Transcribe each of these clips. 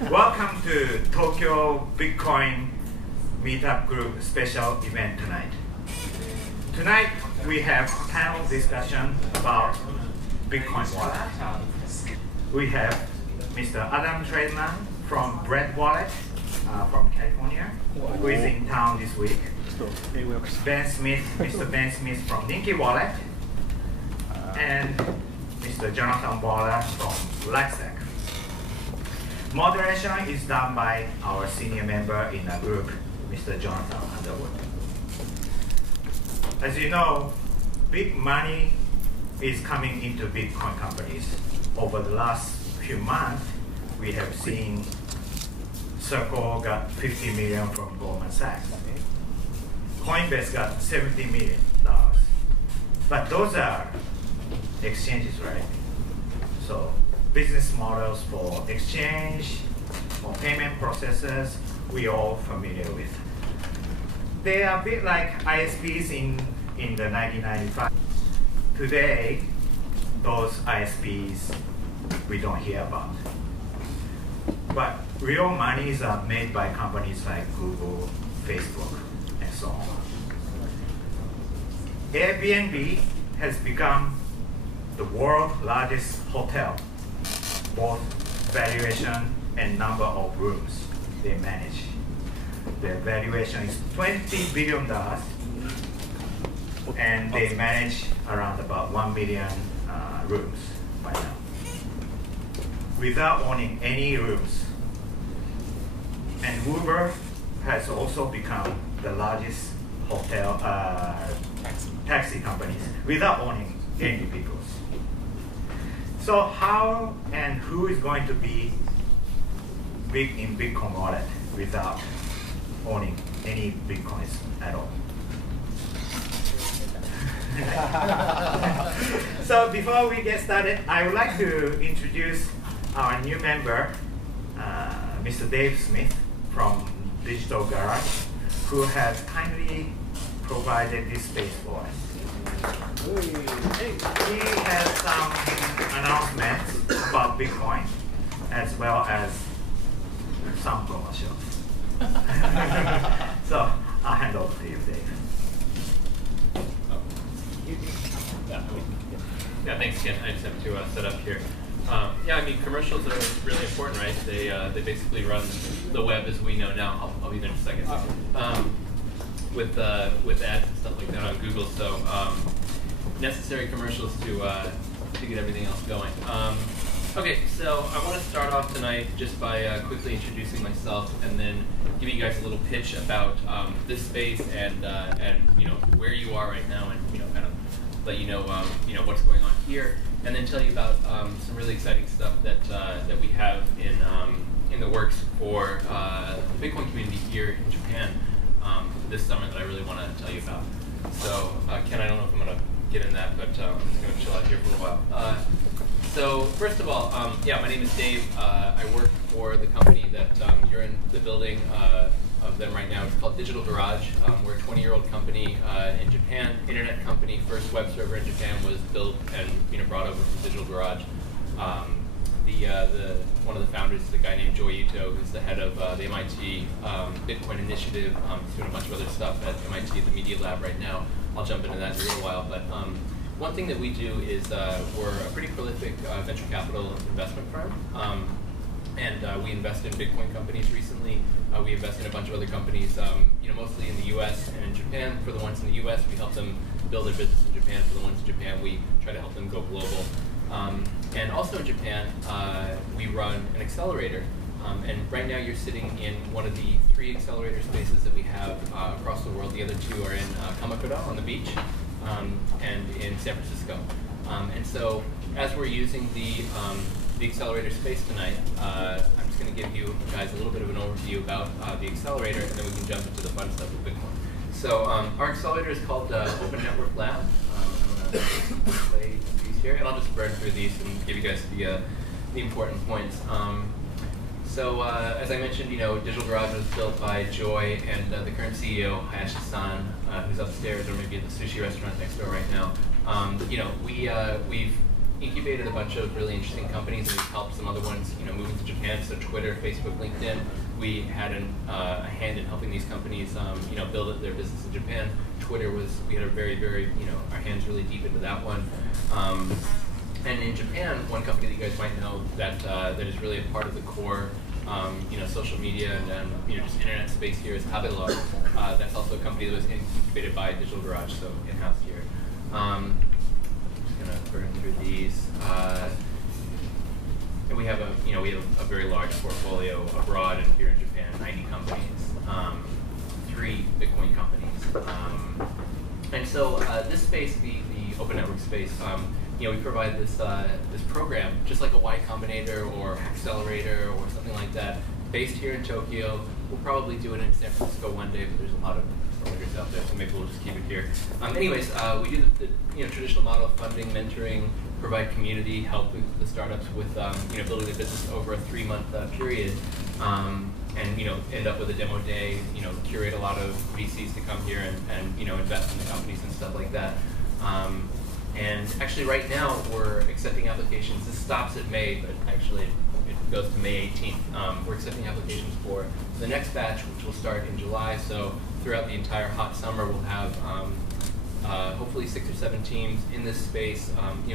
Welcome to Tokyo Bitcoin Meetup Group special event tonight. Tonight we have panel discussion about Bitcoin wallet. We have Mr. Adam Traidman from breadwallet from California, who is in town this week. Ben Smith, Mr. Ben Smith from Ninki wallet, and Mr. Jonathan Waller from LUXSTACK. Moderation is done by our senior member in the group, Mr. Jonathan Underwood. As you know, big money is coming into Bitcoin companies. Over the last few months, we have seen Circle got $50 million from Goldman Sachs. Coinbase got $70 million. But those are exchanges, right? So business models for exchange, for payment processes, we all familiar with. They are a bit like ISPs in the 1995. Today, those ISPs we don't hear about. But real monies are made by companies like Google, Facebook, and so on. Airbnb has become the world's largest hotel, both valuation and number of rooms they manage. Their valuation is $20 billion, and they manage around about 1 million rooms by now, without owning any rooms. And Uber has also become the largest hotel taxi companies without owning any vehicles. So how and who is going to be big in Bitcoin wallet without owning any Bitcoins at all? So before we get started, I would like to introduce our new member, Mr. Dave Smith from Digital Garage, who has kindly provided this space for us. He has some announcements about Bitcoin, as well as some commercials. So I'll hand over to you, Dave. Yeah, thanks, Ken. I just have to set up here. Yeah, I mean, commercials are really important, right? They basically run the web as we know now. I'll be there in a second. With ads and stuff like that on Google, so necessary commercials to get everything else going. Okay, so I want to start off tonight just by quickly introducing myself, and then give you guys a little pitch about this space and you know where you are right now, and kind of let you know what's going on here, and then tell you about some really exciting stuff that we have in the works for the Bitcoin community here in Japan this summer that I really want to tell you about. So Ken, I don't know if I'm going to get in that, but I'm just going to chill out here for a while. So first of all, yeah, my name is Dave. I work for the company that you're in the building of them right now. It's called Digital Garage. We're a 20-year-old company in Japan, internet company. First web server in Japan was built and brought over from Digital Garage. One of the founders is a guy named Joy Ito, who's the head of the MIT Bitcoin Initiative. He's doing a bunch of other stuff at MIT at the Media Lab right now. I'll jump into that in a little while. But one thing that we do is we're a pretty prolific venture capital investment firm. And we invest in Bitcoin companies recently. We invest in a bunch of other companies, mostly in the U.S. and in Japan. For the ones in the U.S., we help them build their business in Japan. For the ones in Japan, we try to help them go global. And also in Japan, we run an accelerator. And right now you're sitting in one of the 3 accelerator spaces that we have across the world. The other 2 are in Kamakura on the beach and in San Francisco. And so as we're using the accelerator space tonight, I'm just going to give you guys a little bit of an overview about the accelerator, and then we can jump into the fun stuff with Bitcoin. So our accelerator is called Open Network Lab. I'm going to play these here, and I'll just burn through these and give you guys the important points. So as I mentioned, Digital Garage was built by Joy and the current CEO, Hayashi-san, who's upstairs or maybe at the sushi restaurant next door right now. We've incubated a bunch of really interesting companies, and we've helped some other ones, move into Japan. So Twitter, Facebook, LinkedIn. We had a hand in helping these companies, build their business in Japan. Twitter we had a very, very, our hands really deep into that one. And in Japan, one company that you guys might know that is really a part of the core, social media and just internet space here is Tabelog. That's also a company that was incubated by Digital Garage, so in-house here. I'm just gonna burn through these. And we have a very large portfolio abroad and here in Japan, 90 companies, 3 Bitcoin companies. And so this space, the open network space, we provide this program, just like a Y Combinator or Accelerator or something like that, based here in Tokyo. We'll probably do it in San Francisco one day, but there's a lot of accelerators out there, so maybe we'll just keep it here. Anyways, we do the traditional model of funding, mentoring, provide community, help the startups with building their business over a 3-month period, and end up with a demo day, curate a lot of VCs to come here and invest in the companies and stuff like that. And actually right now we're accepting applications. This stops at May, but actually it goes to May 18th. We're accepting applications for the next batch, which will start in July. So throughout the entire hot summer, we'll have hopefully 6 or 7 teams in this space,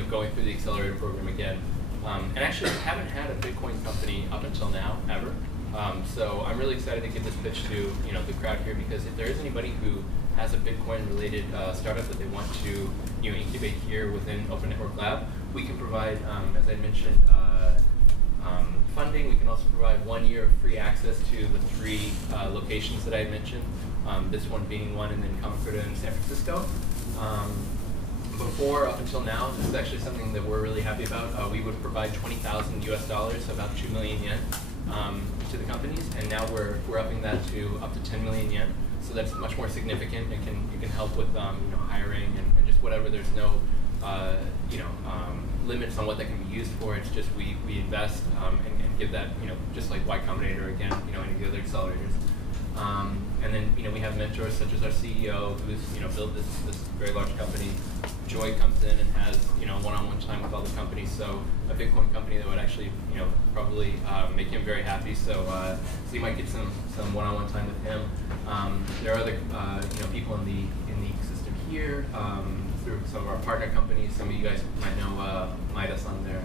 going through the Accelerator program again. And actually, we haven't had a Bitcoin company up until now, ever. So I'm really excited to give this pitch to the crowd here, because if there is anybody who has a Bitcoin-related startup that they want to incubate here within Open Network Lab, we can provide, as I mentioned, funding. We can also provide 1 year of free access to the 3 locations that I mentioned. This one being one, and then Kamakura and San Francisco. Before, up until now, this is actually something that we're really happy about. We would provide $20,000 US, so about 2 million yen, to the companies, and now we're upping that to up to 10 million yen. So that's much more significant. It can help with hiring and just whatever. There's no limits on what that can be used for. It's just we invest and give that just like Y Combinator again, any of the other accelerators. And then we have mentors such as our CEO, who's built this very large company. Joy comes in and has one-on-one time with all the companies. So a Bitcoin company that would actually probably make him very happy. So you might get some one-on-one time with him. There are other people in the ecosystem here through some of our partner companies. Some of you guys might know Midas on there.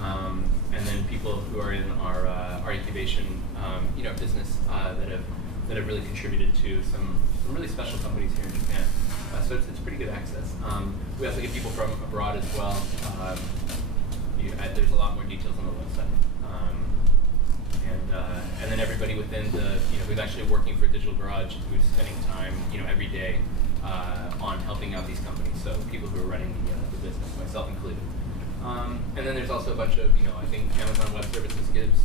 And then people who are in our incubation business that have really contributed to some really special companies here in Japan. So it's pretty good access. We also get people from abroad as well. There's a lot more details on the website. And then everybody within who's actually working for Digital Garage, who's spending time every day on helping out these companies. So people who are running the business, myself included. And then there's also a bunch of, I think Amazon Web Services gives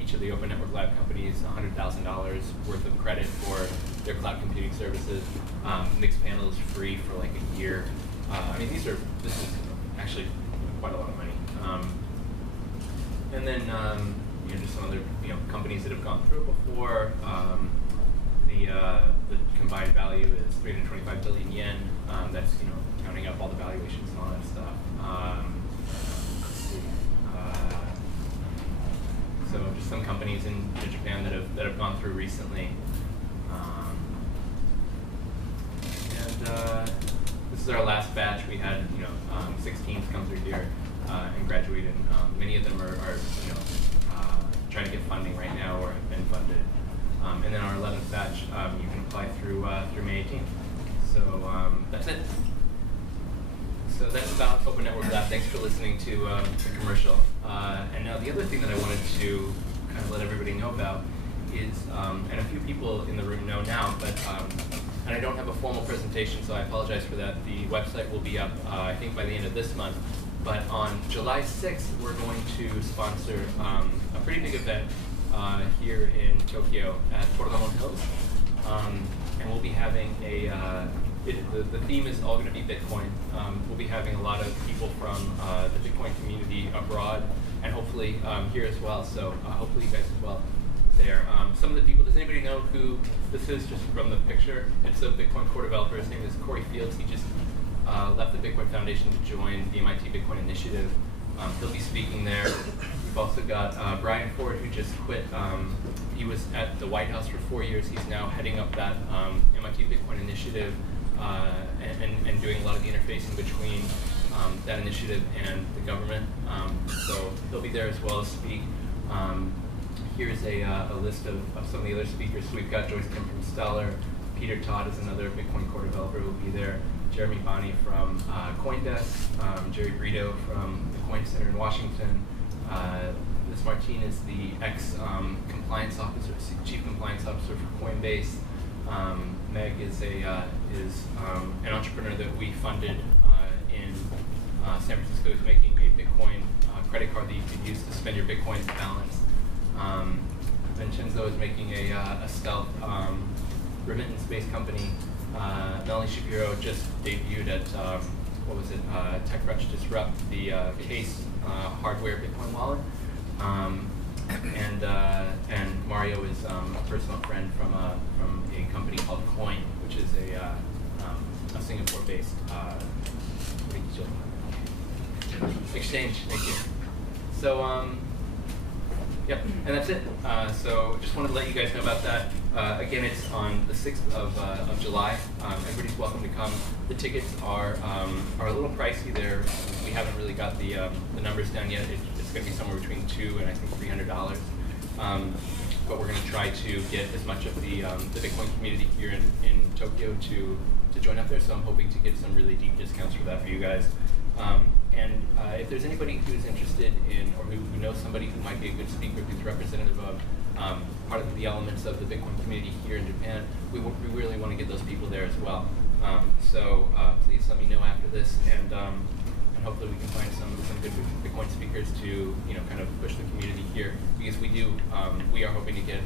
each of the Open Network Lab companies $100,000 worth of credit for their cloud computing services. Mixpanel is free for like a year. This is actually quite a lot of money. And then just some other companies that have gone through it before. The combined value is 325 billion yen. That's counting up all the valuations and all that stuff. So just some companies in Japan that have gone through recently. This is our last batch. We had 6 teams come through here and graduated. Many of them are trying to get funding right now or have been funded. And then our 11th batch, you can apply through May 18th. So that's it. So that's about Open Network Lab. Thanks for listening to the commercial. And now the other thing that I wanted to kind of let everybody know about is, and a few people in the room know now, but and I don't have a formal presentation, so I apologize for that. The website will be up, I think, by the end of this month. But on July 6th, we're going to sponsor a pretty big event here in Tokyo at Torodamon Hills. And we'll be having the theme is all going to be Bitcoin. We'll be having a lot of people from the Bitcoin community abroad, and hopefully here as well. So hopefully you guys as well there. Some of the people, does anybody know who this is just from the picture? It's a Bitcoin core developer. His name is Corey Fields. He just left the Bitcoin Foundation to join the MIT Bitcoin Initiative. He'll be speaking there. We've also got Brian Ford, who just quit. He was at the White House for 4 years. He's now heading up that MIT Bitcoin Initiative and doing a lot of the interfacing between that initiative and the government. So he'll be there as well as speak. Here's a list of some of the other speakers. So we've got Joyce Kim from Stellar. Peter Todd is another Bitcoin core developer who will be there. Jeremy Bonney from CoinDesk. Jerry Brito from the Coin Center in Washington. Liz Martin is the ex-compliance officer, chief compliance officer for Coinbase. Meg is an entrepreneur that we funded in San Francisco, who's making a Bitcoin credit card that you could use to spend your Bitcoin balance. Vincenzo is making a stealth remittance-based company. Melanie Shapiro just debuted at TechCrunch Disrupt, the Case hardware Bitcoin wallet. And Mario is a personal friend from a company called Coin, which is a Singapore-based exchange. Thank you. So yep, and that's it. So just wanted to let you guys know about that. Again, it's on the 6th of July. Everybody's welcome to come. The tickets are a little pricey. We haven't really got the numbers down yet. It's going to be somewhere between $200 and I think $300. But we're going to try to get as much of the Bitcoin community here in Tokyo to join up there. So I'm hoping to get some really deep discounts for that for you guys. And if there's anybody who's interested in, or who knows somebody who might be a good speaker, who's representative of part of the elements of the Bitcoin community here in Japan, we really want to get those people there as well. So please let me know after this, and hopefully we can find some good Bitcoin speakers to kind of push the community here, because we are hoping to get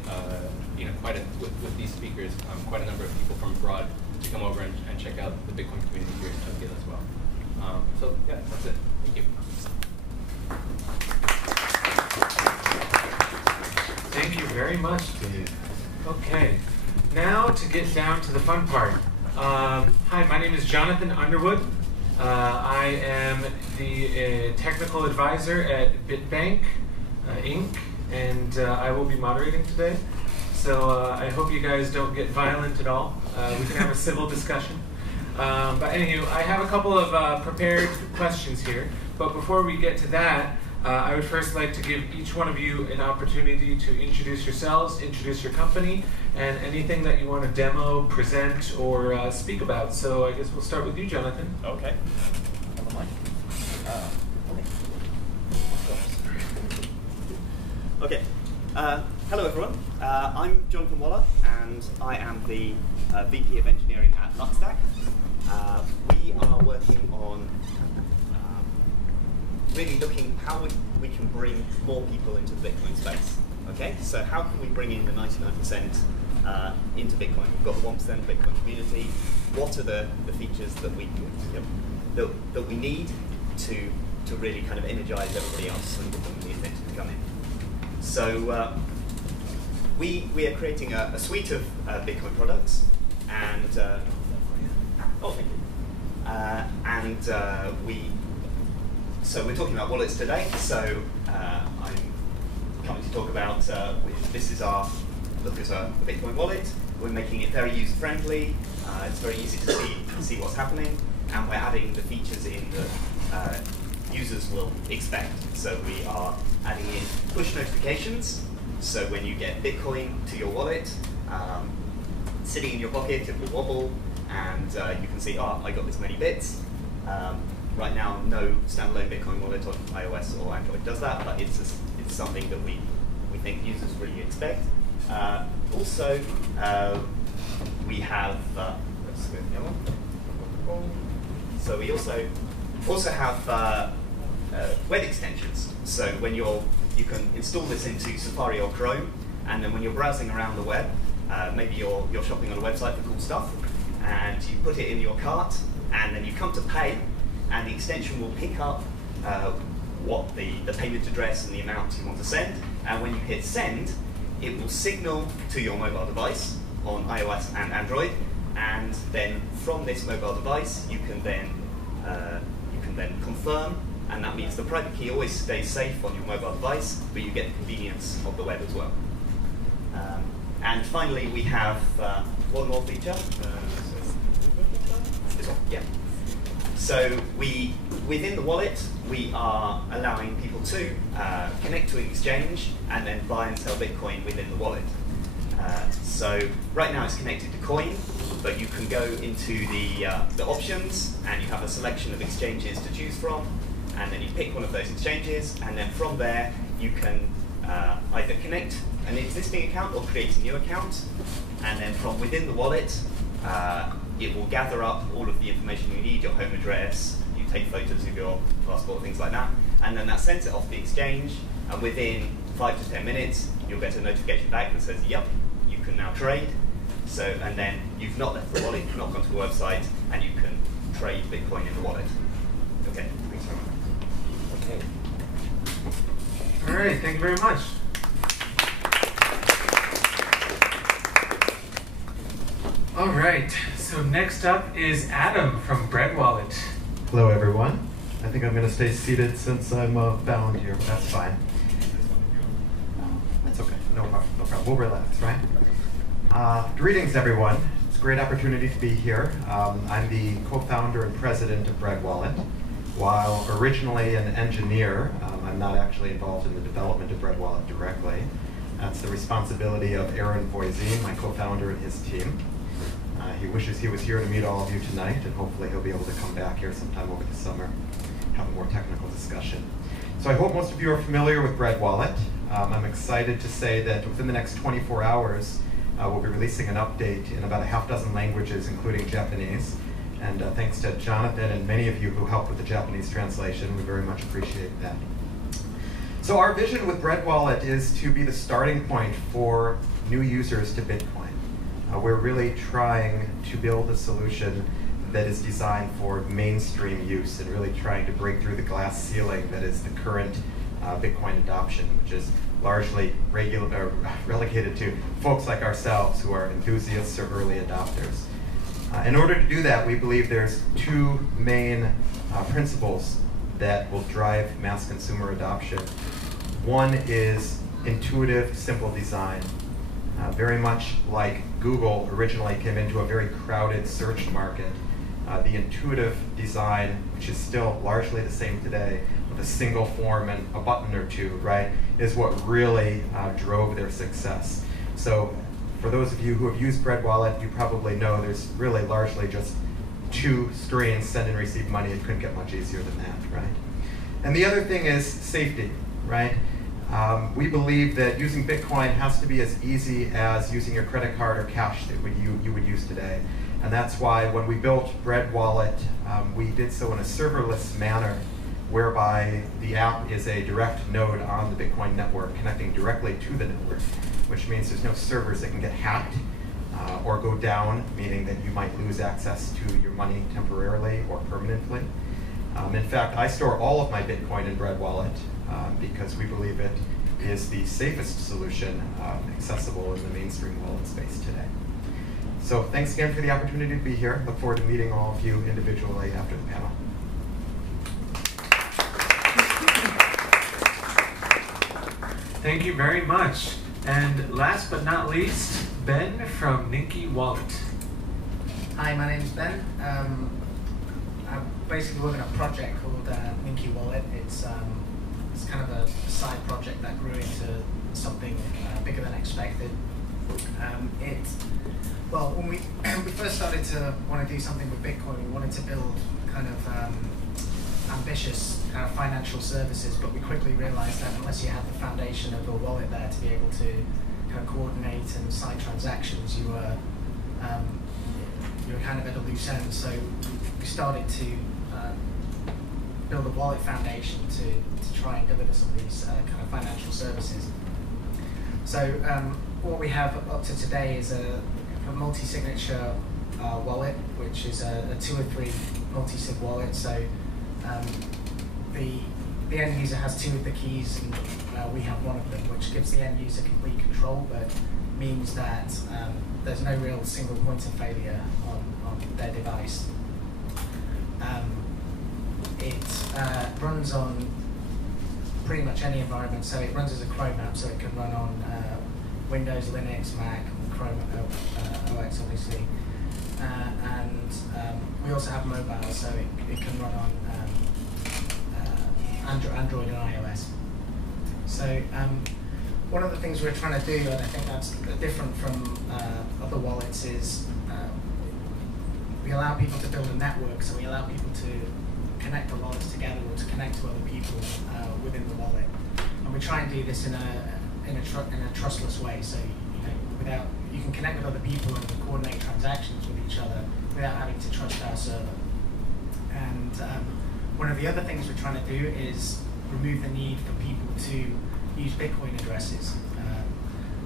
with these speakers quite a number of people from abroad to come over and check out the Bitcoin community here in Tokyo as well. So yeah, that's it. Thank you. Thank you very much, Dave. Okay, now to get down to the fun part. Hi, my name is Jonathan Underwood. I am the technical advisor at Bitbank, Inc., and I will be moderating today. So I hope you guys don't get violent at all. We can have a civil discussion. But anywho, I have a couple of prepared questions here. But before we get to that, I would first like to give each one of you an opportunity to introduce yourselves, introduce your company, and anything that you want to demo, present, or speak about. So I guess we'll start with you, Jonathan. Okay. Okay. Hello, everyone. I'm Jonathan Waller, and I am the VP of Engineering at LUXSTACK. We are working on really looking how we can bring more people into the Bitcoin space. Okay, so how can we bring in the 99% into Bitcoin? We've got the 1% of Bitcoin community. What are the features that we that we need to really kind of energize everybody else and give them the attention to come in? So we are creating a suite of Bitcoin products, and thank you. So we're talking about wallets today. So I'm coming to talk about this is our look as a Bitcoin wallet. We're making it very user friendly. It's very easy to see what's happening, and we're adding the features in that users will expect. So we are adding in push notifications. So when you get Bitcoin to your wallet, sitting in your pocket, it will wobble, and you can see, I got this many bits. Right now, no standalone Bitcoin wallet on iOS or Android does that, but it's something that we think users really expect. Also, we have let's go to the other one. So we also have web extensions. So when you can install this into Safari or Chrome, and then when you're browsing around the web, maybe you're shopping on a website for cool stuff, and you put it in your cart, and then you come to pay, and the extension will pick up what the payment address and the amount you want to send, and when you hit send, it will signal to your mobile device on iOS and Android, and then from this mobile device you can then You can then confirm, and that means the private key always stays safe on your mobile device, but you get the convenience of the web as well. And finally, we have one more feature. This one, yeah. So within the wallet, we are allowing people to connect to an exchange and then buy and sell Bitcoin within the wallet. So right now it's connected to Coin, but you can go into the options and you have a selection of exchanges to choose from, and then you pick one of those exchanges, and then from there you can either connect an existing account or create a new account, and then from within the wallet it will gather up all of the information you need, your home address, you take photos of your passport, things like that, and then that sends it off the exchange, and within 5 to 10 minutes you'll get a notification back that says, yep, you can now trade. So, and then you've not left the wallet, you've not gone to the website, and you can trade Bitcoin in the wallet. Okay, thanks very much. Okay. All right, thank you very much. All right, so next up is Adam from breadwallet. Hello, everyone. I think I'm going to stay seated since I'm bound here, but that's fine. That's okay, no problem. We'll relax, right? Greetings, everyone. It's a great opportunity to be here. I'm the co-founder and president of breadwallet. While originally an engineer, I'm not actually involved in the development of breadwallet directly. That's the responsibility of Aaron Voisin, my co-founder, and his team. He wishes he was here to meet all of you tonight, and hopefully he'll be able to come back here sometime over the summer, have a more technical discussion. So I hope most of you are familiar with breadwallet. I'm excited to say that within the next 24 hours, we'll be releasing an update in about a half-dozen languages, including Japanese. And thanks to Jonathan and many of you who helped with the Japanese translation, we very much appreciate that. So our vision with breadwallet is to be the starting point for new users to Bitcoin. We're really trying to build a solution that is designed for mainstream use and really trying to break through the glass ceiling that is the current Bitcoin adoption, which is largely relegated to folks like ourselves who are enthusiasts or early adopters. In order to do that, we believe there's two main principles that will drive mass consumer adoption. One is intuitive, simple design. Very much like Google originally came into a very crowded search market, the intuitive design, which is still largely the same today, with a single form and a button or two, right, is what really drove their success. So for those of you who have used breadwallet, you probably know there's really largely just two screens, send and receive money. It couldn't get much easier than that, right? And the other thing is safety, right? We believe that using Bitcoin has to be as easy as using your credit card or cash that you would use today. And that's why when we built breadwallet, we did so in a serverless manner, whereby the app is a direct node on the Bitcoin network, connecting directly to the network, which means there's no servers that can get hacked or go down, meaning that you might lose access to your money temporarily or permanently. In fact, I store all of my Bitcoin in breadwallet because we believe it is the safest solution accessible in the mainstream wallet space today. So thanks again for the opportunity to be here. Look forward to meeting all of you individually after the panel. Thank you very much. And last but not least, Ben from Ninki Wallet. Hi, my name's Ben. I'm basically working on a project called Ninki Wallet. It's kind of a side project that grew into something bigger than expected. Well, when we first started to want to do something with Bitcoin, we wanted to build kind of ambitious kind of financial services, but we quickly realized that unless you had the foundation of a wallet there to be able to kind of coordinate and sign transactions, you were kind of at a loose end. So we started to build a wallet foundation to try and deliver some of these kind of financial services. So what we have up to today is a multi-signature wallet, which is a 2 or 3 multi-sig wallet. So the end user has 2 of the keys, and we have 1 of them, which gives the end user complete control, but means that there's no real single point of failure on their device. it runs on pretty much any environment. So it runs as a Chrome app, so it can run on Windows, Linux, Mac, Chrome OS, obviously. And we also have mobile, so it can run on Android and iOS. So one of the things we're trying to do, and I think that's different from other wallets, is we allow people to build a network. So we allow people to connect the wallets together or to connect to other people within the wallet. And we try and do this in a trustless way. So you can connect with other people and coordinate transactions with each other without having to trust our server. And one of the other things we're trying to do is remove the need for people to use Bitcoin addresses.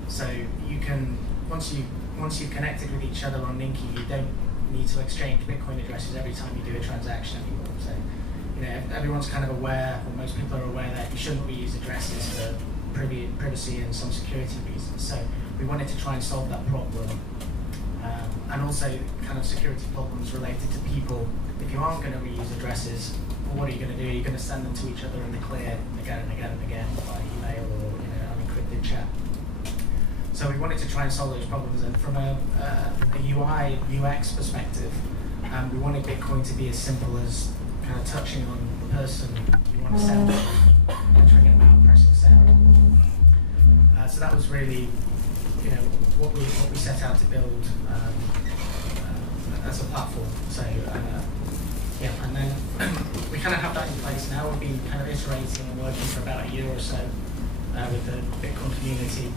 So you can, once you've connected with each other on Ninki, you don't need to exchange Bitcoin addresses every time you do a transaction anymore. So everyone's kind of aware, or most people are aware, that you shouldn't reuse addresses for privacy and some security reasons. So we wanted to try and solve that problem. And also kind of security problems related to people. If you aren't going to reuse addresses, well, what are you going to do? Are you going to send them to each other in the clear again and again and again by email or unencrypted chat? So we wanted to try and solve those problems. And from a UI, UX perspective, we wanted Bitcoin to be as simple as kind of touching on the person you want to send to, entering an amount, pressing send. So that was really what we set out to build as a platform. So yeah, and then we kind of have that in place now. We've been kind of iterating and working for about a year or so with the Bitcoin community.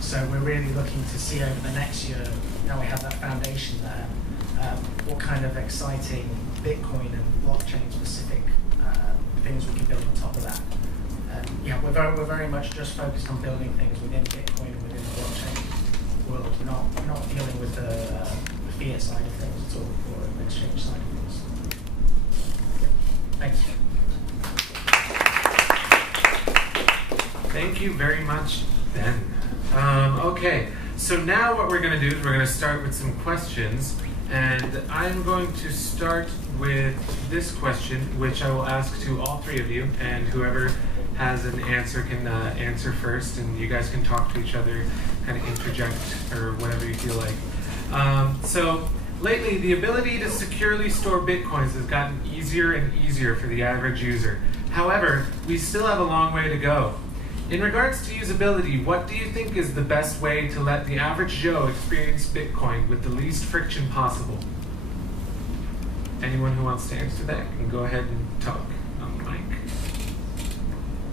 So we're really looking to see over the next year, now we have that foundation there, what kind of exciting Bitcoin and blockchain specific things we can build on top of that. Yeah, we're very much just focused on building things within Bitcoin and within the blockchain world. We're not dealing with the fiat side of things at all, or the exchange side of things. Yeah. Thanks. Thank you very much, Ben. Okay, so now what we're going to do is we're going to start with some questions, and I'm going to start with this question, which I will ask to all three of you, and whoever has an answer can answer first, and you guys can talk to each other, kind of interject, or whatever you feel like. So lately, the ability to securely store Bitcoins has gotten easier and easier for the average user. However, we still have a long way to go. In regards to usability, what do you think is the best way to let the average Joe experience Bitcoin with the least friction possible? Anyone who wants to answer that can go ahead and talk on the mic.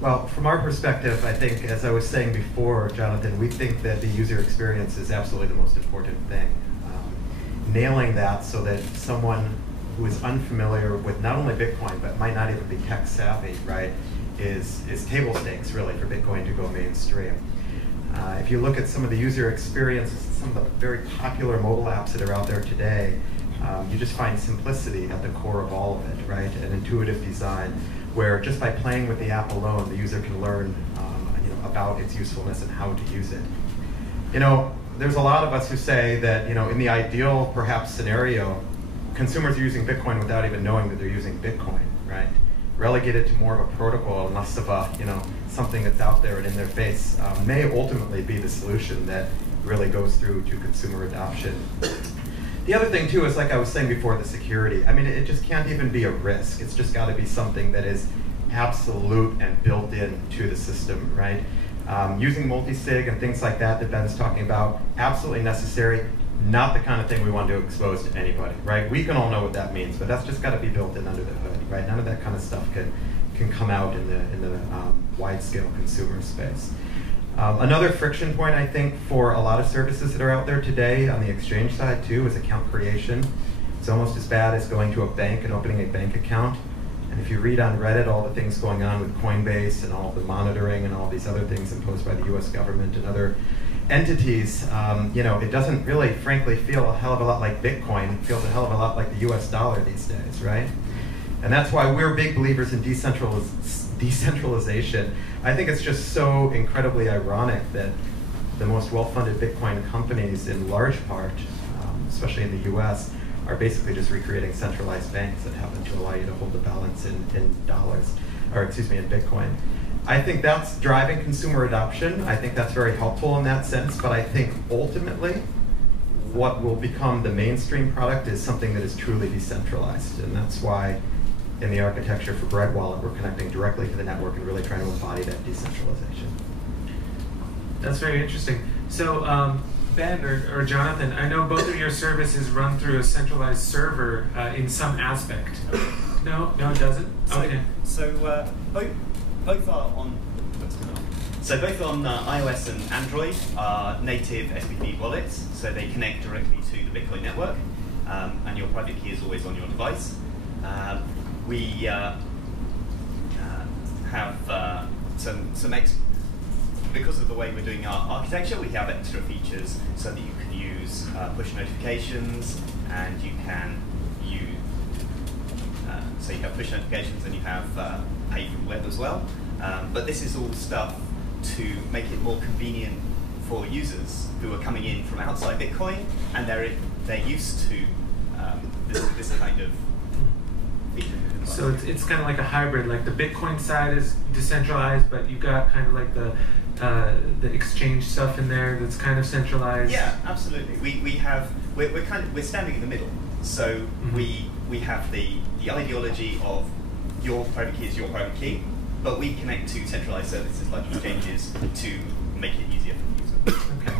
Well, from our perspective, I think, as I was saying before, Jonathan, we think that the user experience is absolutely the most important thing. Nailing that so that someone who is unfamiliar with not only Bitcoin, but might not even be tech savvy, right, is table stakes, really, for Bitcoin to go mainstream. If you look at some of the user experiences, some of the very popular mobile apps that are out there today, you just find simplicity at the core of all of it, right? An intuitive design where just by playing with the app alone, the user can learn about its usefulness and how to use it. There's a lot of us who say that in the ideal, perhaps, scenario, consumers are using Bitcoin without even knowing that they're using Bitcoin, right? Relegated to more of a protocol and less of a, something that's out there and in their face may ultimately be the solution that really goes through to consumer adoption. The other thing too is, like I was saying before, the security. I mean, it just can't even be a risk. It's just got to be something that is absolute and built into the system, right? Using multi-sig and things like that Ben's talking about, absolutely necessary. Not the kind of thing we want to expose to anybody, right? We can all know what that means, but that's just got to be built in under the hood, right? None of that kind of stuff can come out in the wide-scale consumer space. Another friction point, I think, for a lot of services that are out there today on the exchange side too is account creation. It's almost as bad as going to a bank and opening a bank account. And if you read on Reddit all the things going on with Coinbase and all the monitoring and all these other things imposed by the US government and other entities, it doesn't really, frankly, feel a hell of a lot like Bitcoin. It feels a hell of a lot like the US dollar these days, right? And that's why we're big believers in decentralization. I think it's just so incredibly ironic that the most well-funded Bitcoin companies, in large part, especially in the US, are basically just recreating centralized banks that happen to allow you to hold the balance in dollars, or excuse me, in Bitcoin. I think that's driving consumer adoption. I think that's very helpful in that sense, but I think ultimately what will become the mainstream product is something that is truly decentralized, and that's why in the architecture for breadwallet we're connecting directly to the network and really trying to embody that decentralization. That's very interesting. So Ben or Jonathan, I know both of your services run through a centralized server in some aspect. No, it doesn't? Okay. So both are on iOS and Android are native SPV wallets, so they connect directly to the Bitcoin network, and your private key is always on your device. We have because of the way we're doing our architecture, we have extra features so that you can use push notifications, and you can use, so you have push notifications and you have pay from web as well. But this is all stuff to make it more convenient for users who are coming in from outside Bitcoin, and they're used to this kind of feature. So it's kind of like a hybrid. Like the Bitcoin side is decentralized, but you've got kind of like the exchange stuff in there that's kind of centralized. Yeah, absolutely. We're standing in the middle. So we have the ideology of your private key is your private key, but we connect to centralized services like exchanges to make it easier for the user. Okay.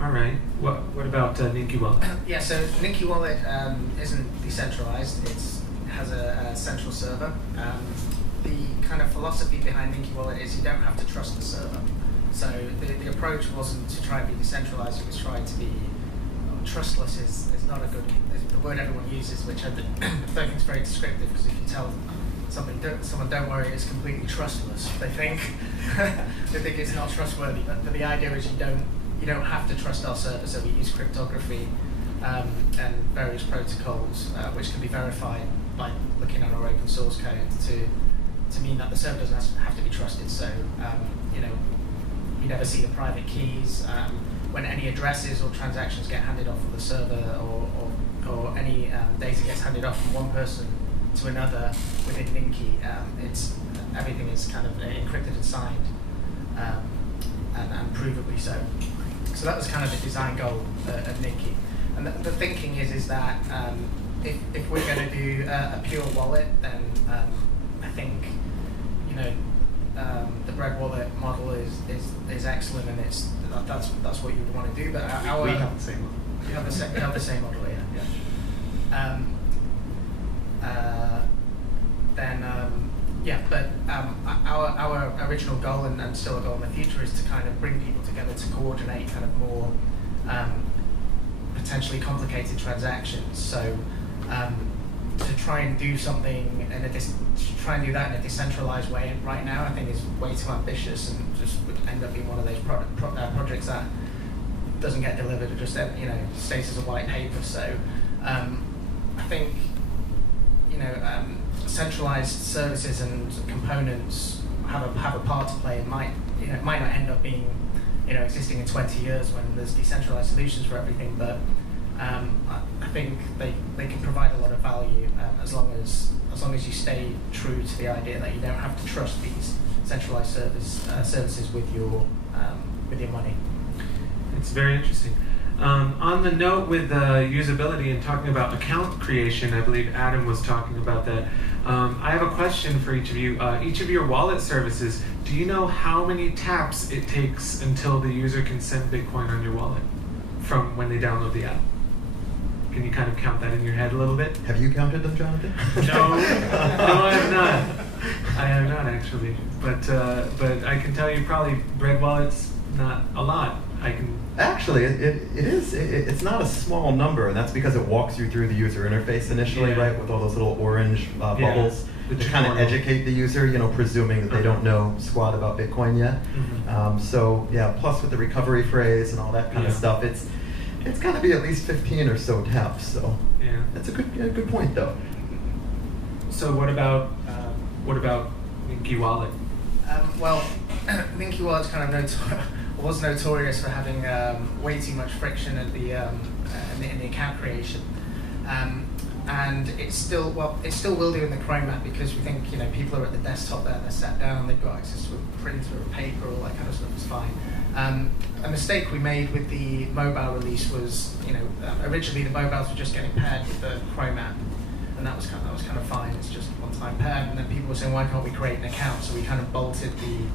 All right. What about Ninki Wallet? Yeah, so Ninki Wallet isn't decentralized. It has a central server. The kind of philosophy behind Ninki Wallet is you don't have to trust the server. So the approach wasn't to try and be decentralized, it was trying to be trustless is not a good, the word everyone uses, which I think is very descriptive, because if you tell someone don't worry, it's completely trustless, they think it's not trustworthy. But the idea is you don't have to trust our server, so we use cryptography and various protocols which can be verified by looking at our open source code to mean that the server doesn't have to be trusted. So you never see the private keys. When any addresses or transactions get handed off from the server, or any data gets handed off from one person to another within Ninki, everything is kind of encrypted and signed, and provably so. So that was kind of the design goal of Ninki. And the thinking is that if we're going to do a pure wallet, then I think the breadwallet model is excellent, and that's what you would want to do. But we have the same model. You have the same model, our original goal, and still a goal in the future, is to kind of bring people together to coordinate kind of more potentially complicated transactions. So to try and do something try and do that in a decentralized way right now, I think is way too ambitious, and just would end up being one of those projects that doesn't get delivered, or just stays as a white paper. So I think centralized services and components have a part to play. It might not end up being existing in 20 years when there's decentralized solutions for everything, but I think they can provide a lot of value as long as you stay true to the idea that you don't have to trust these centralized services with your money. It's very interesting. On the note with usability and talking about account creation, I believe Adam was talking about that. I have a question for each of you. Each of your wallet services, do you know how many taps it takes until the user can send Bitcoin on your wallet from when they download the app? Can you kind of count that in your head a little bit? Have you counted them, Jonathan? No, I have not. I have not, actually. But I can tell you probably breadwallet's not a lot. Actually, it is. It's not a small number, and that's because it walks you through the user interface initially, right, with all those little orange bubbles to kind of educate the user, presuming that they don't know squat about Bitcoin yet. So yeah, plus with the recovery phrase and all that kind of stuff, it's got to be at least 15 or so taps. So yeah, that's a good point, though. So what about Ninki Wallet? Well, Ninki Wallet's kind of was notorious for having way too much friction at in the account creation. And it still will do in the Chrome app, because we think people are at the desktop there, they're sat down, they've got access to a printer or paper, all that kind of stuff is fine. A mistake we made with the mobile release was, originally the mobiles were just getting paired with the Chrome app, and that was kind of fine. It's just one-time paired, and then people were saying, why can't we create an account? So we kind of bolted the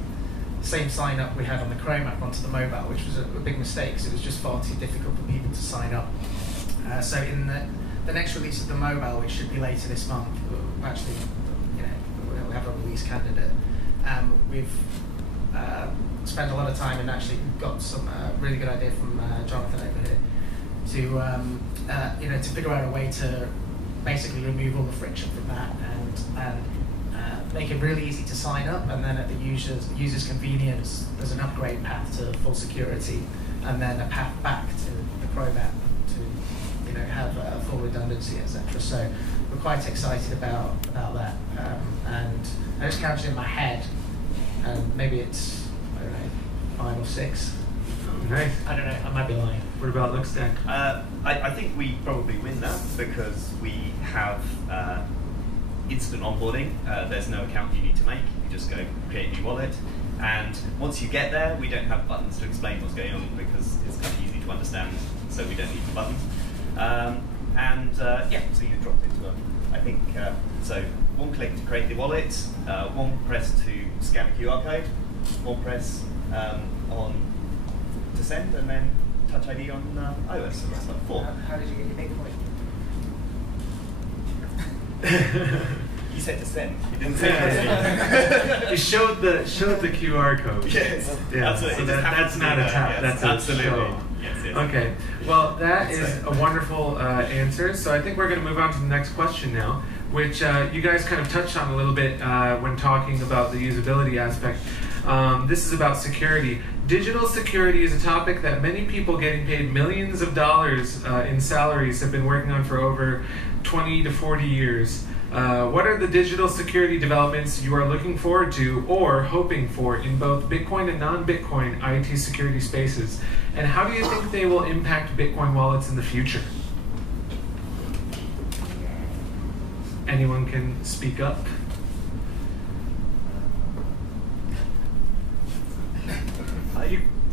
same sign up we had on the Chrome app onto the mobile, which was a big mistake, because it was just far too difficult for people to sign up. So in the next release of the mobile, which should be later this month, actually, we have a release candidate. We've spent a lot of time and actually got some really good idea from Jonathan over here to figure out a way to basically remove all the friction from that and make it really easy to sign up, and then at the user's convenience, there's an upgrade path to full security, and then a path back to the Chrome app to have full redundancy, etc. So we're quite excited about that, and I just counted in my head, and maybe it's 5 or 6. Nice. I don't know. I might be lying. What about LUXSTACK? I think we probably win that because we have instant onboarding. There's no account you need to make. You just go create a new wallet. And once you get there, we don't have buttons to explain what's going on because it's kind of easy to understand, so we don't need the buttons. So you drop into I think, so one click to create the wallet, one press to scan a QR code, one press on to send, and then Touch ID on iOS, so that's like 4. How did you get your Bitcoin? You said to send. You didn't say to You showed the QR code. Yes. Yeah. Absolutely. So that's not a tap. Yes. That's absolutely. a show. Yes. Okay. Well, that is a wonderful answer. So I think we're going to move on to the next question now, which you guys kind of touched on a little bit when talking about the usability aspect. This is about security. Digital security is a topic that many people getting paid millions of dollars in salaries have been working on for over 20 to 40 years. What are the digital security developments you are looking forward to or hoping for in both Bitcoin and non-Bitcoin IT security spaces? And how do you think they will impact Bitcoin wallets in the future? Anyone can speak up.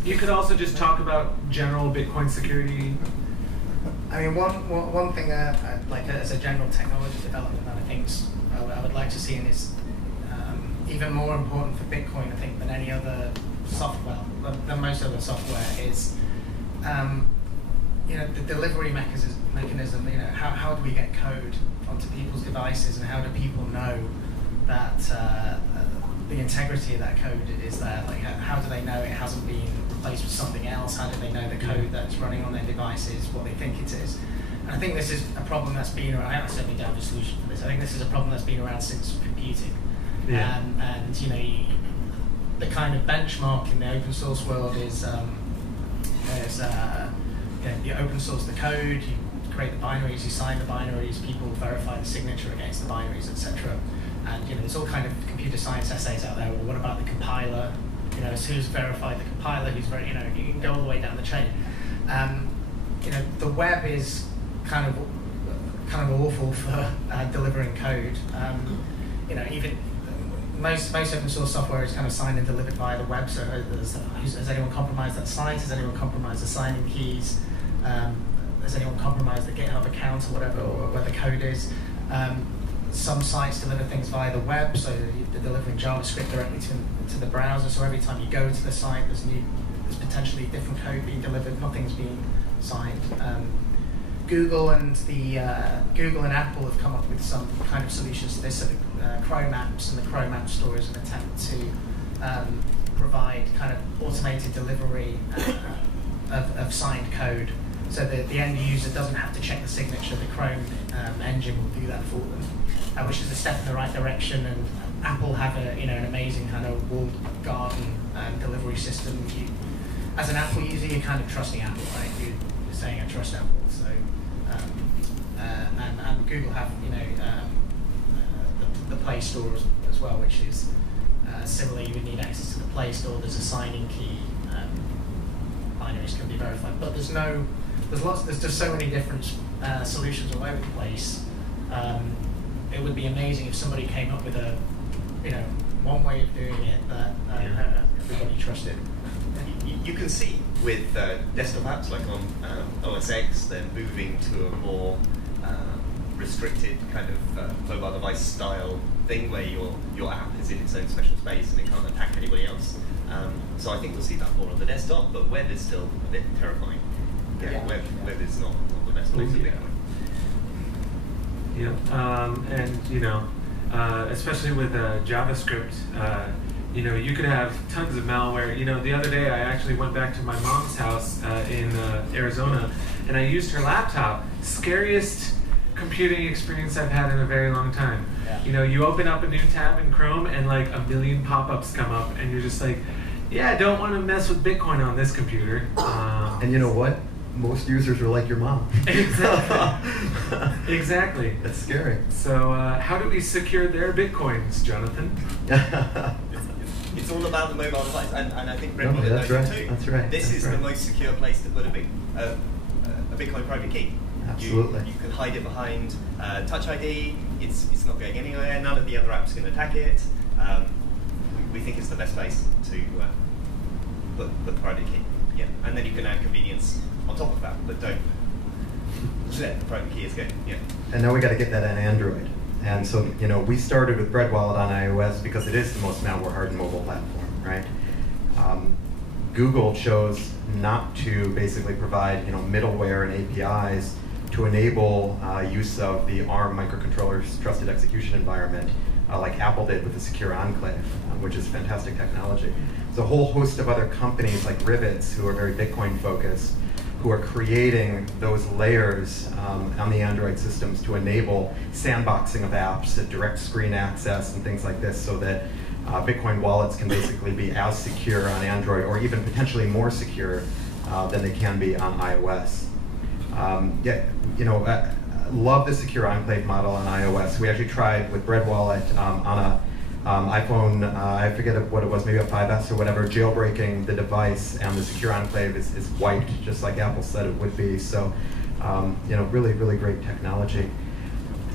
You could also just talk about general Bitcoin security. I mean, one thing like as a general technology development that I think I would like to see, and is even more important for Bitcoin, I think, than any other software, than most other software, is the delivery mechanism. How do we get code onto people's devices, and how do people know that the integrity of that code is there? Like, how do they know it hasn't been replaced with something else? How do they know the code that's running on their device is what they think it is? And I think this is a problem that's been around. I certainly don't have a solution for this. I think this is a problem that's been around since computing. Yeah. And the kind of benchmark in the open source world is you open source the code, you create the binaries, you sign the binaries, people verify the signature against the binaries, etc. And there's all kind of computer science essays out there. Well, what about the compiler? So who's verified the compiler? Who's you can go all the way down the chain. The web is kind of awful for delivering code. Even most open source software is kind of signed and delivered via the web. So has anyone compromised that site? Has anyone compromised the signing keys? Has anyone compromised the GitHub account or whatever, or where the code is? Some sites deliver things via the web, so they're delivering JavaScript directly to the browser. So every time you go to the site, there's potentially different code being delivered. Nothing's being signed. Google and Apple have come up with some kind of solutions to this. So the Chrome apps and the Chrome App Store is an attempt to provide kind of automated delivery of signed code, so that the end user doesn't have to check the signature. The Chrome engine will do that for them, which is a step in the right direction. And Apple have an amazing kind of walled garden delivery system. As an Apple user, you're kind of trusting Apple, right? You're saying I trust Apple. So and Google have the Play Store as well, which is similar. You would need access to the Play Store. There's a signing key binaries can be verified, but there's just so many different solutions all over the place. It would be amazing if somebody came up with a, one way of doing it that everybody trusted. You can see with desktop apps like on OS X, they're moving to a more restricted kind of mobile device style thing where your app is in its own special space and it can't attack anybody else. So I think we'll see that more on the desktop, but web is still a bit terrifying. Web is not the best place to Bitcoin. And especially with JavaScript, you could have tons of malware. The other day I actually went back to my mom's house in Arizona, and I used her laptop. Scariest computing experience I've had in a very long time. Yeah. You open up a new tab in Chrome, and like a million pop-ups come up, and you're just like, yeah, I don't want to mess with Bitcoin on this computer. And you know what? Most users are like your mom. Exactly. Exactly. That's scary. So how do we secure their Bitcoins, Jonathan? It's all about the mobile device, and I think breadwallet knows it too. That's right. This is the most secure place to put a Bitcoin private key. Absolutely. You can hide it behind Touch ID. It's not going anywhere. None of the other apps can attack it. We think it's the best place to put the private key. Yeah, and then you can add convenience on top of that, but don't let the private keys go. Yeah. And now we got to get that on Android. And so, we started with breadwallet on iOS because it is the most malware-hardened mobile platform, right? Google chose not to basically provide, middleware and APIs to enable use of the ARM microcontroller's trusted execution environment, like Apple did with the Secure Enclave, which is fantastic technology. There's a whole host of other companies like Rivets, who are very Bitcoin-focused, who are creating those layers on the Android systems to enable sandboxing of apps, direct screen access, and things like this, so that Bitcoin wallets can basically be as secure on Android, or even potentially more secure than they can be on iOS. Love the Secure Enclave model on iOS. We actually tried with breadwallet on a iPhone, I forget what it was, maybe a 5S or whatever, jailbreaking the device, and the Secure Enclave is wiped just like Apple said it would be. So, really, really great technology.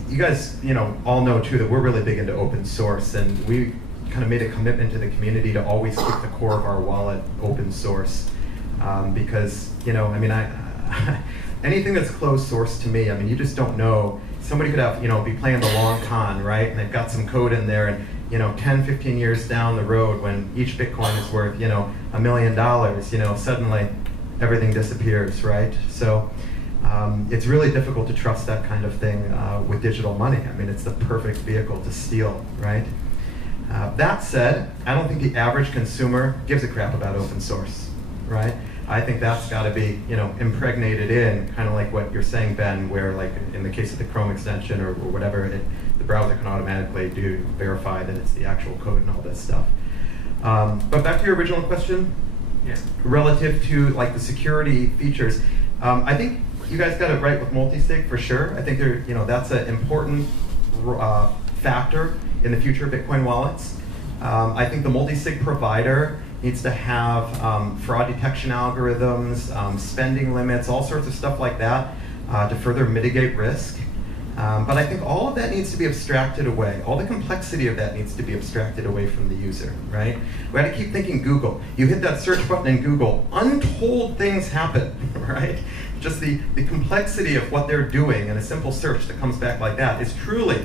You guys, all know too that we're really big into open source, and we kind of made a commitment to the community to always keep the core of our wallet open source, because, anything that's closed source to me, you just don't know. Somebody could have, be playing the long con, right? And they've got some code in there, and 10, 15 years down the road, when each Bitcoin is worth, $1 million, suddenly everything disappears, right? So it's really difficult to trust that kind of thing with digital money. It's the perfect vehicle to steal, right? That said, I don't think the average consumer gives a crap about open source, right? I think that's got to be, impregnated in, kind of like what you're saying, Ben, where, like in the case of the Chrome extension or whatever, the browser can automatically verify that it's the actual code and all this stuff. But back to your original question, relative to like the security features, I think you guys got it right with multi-sig for sure. I think that's an important factor in the future of Bitcoin wallets. I think the multi-sig provider needs to have fraud detection algorithms, spending limits, all sorts of stuff like that to further mitigate risk. But I think all of that needs to be abstracted away. All the complexity of that needs to be abstracted away from the user, right? We got to keep thinking Google. You hit that search button in Google, untold things happen, right? Just the complexity of what they're doing in a simple search that comes back like that is truly,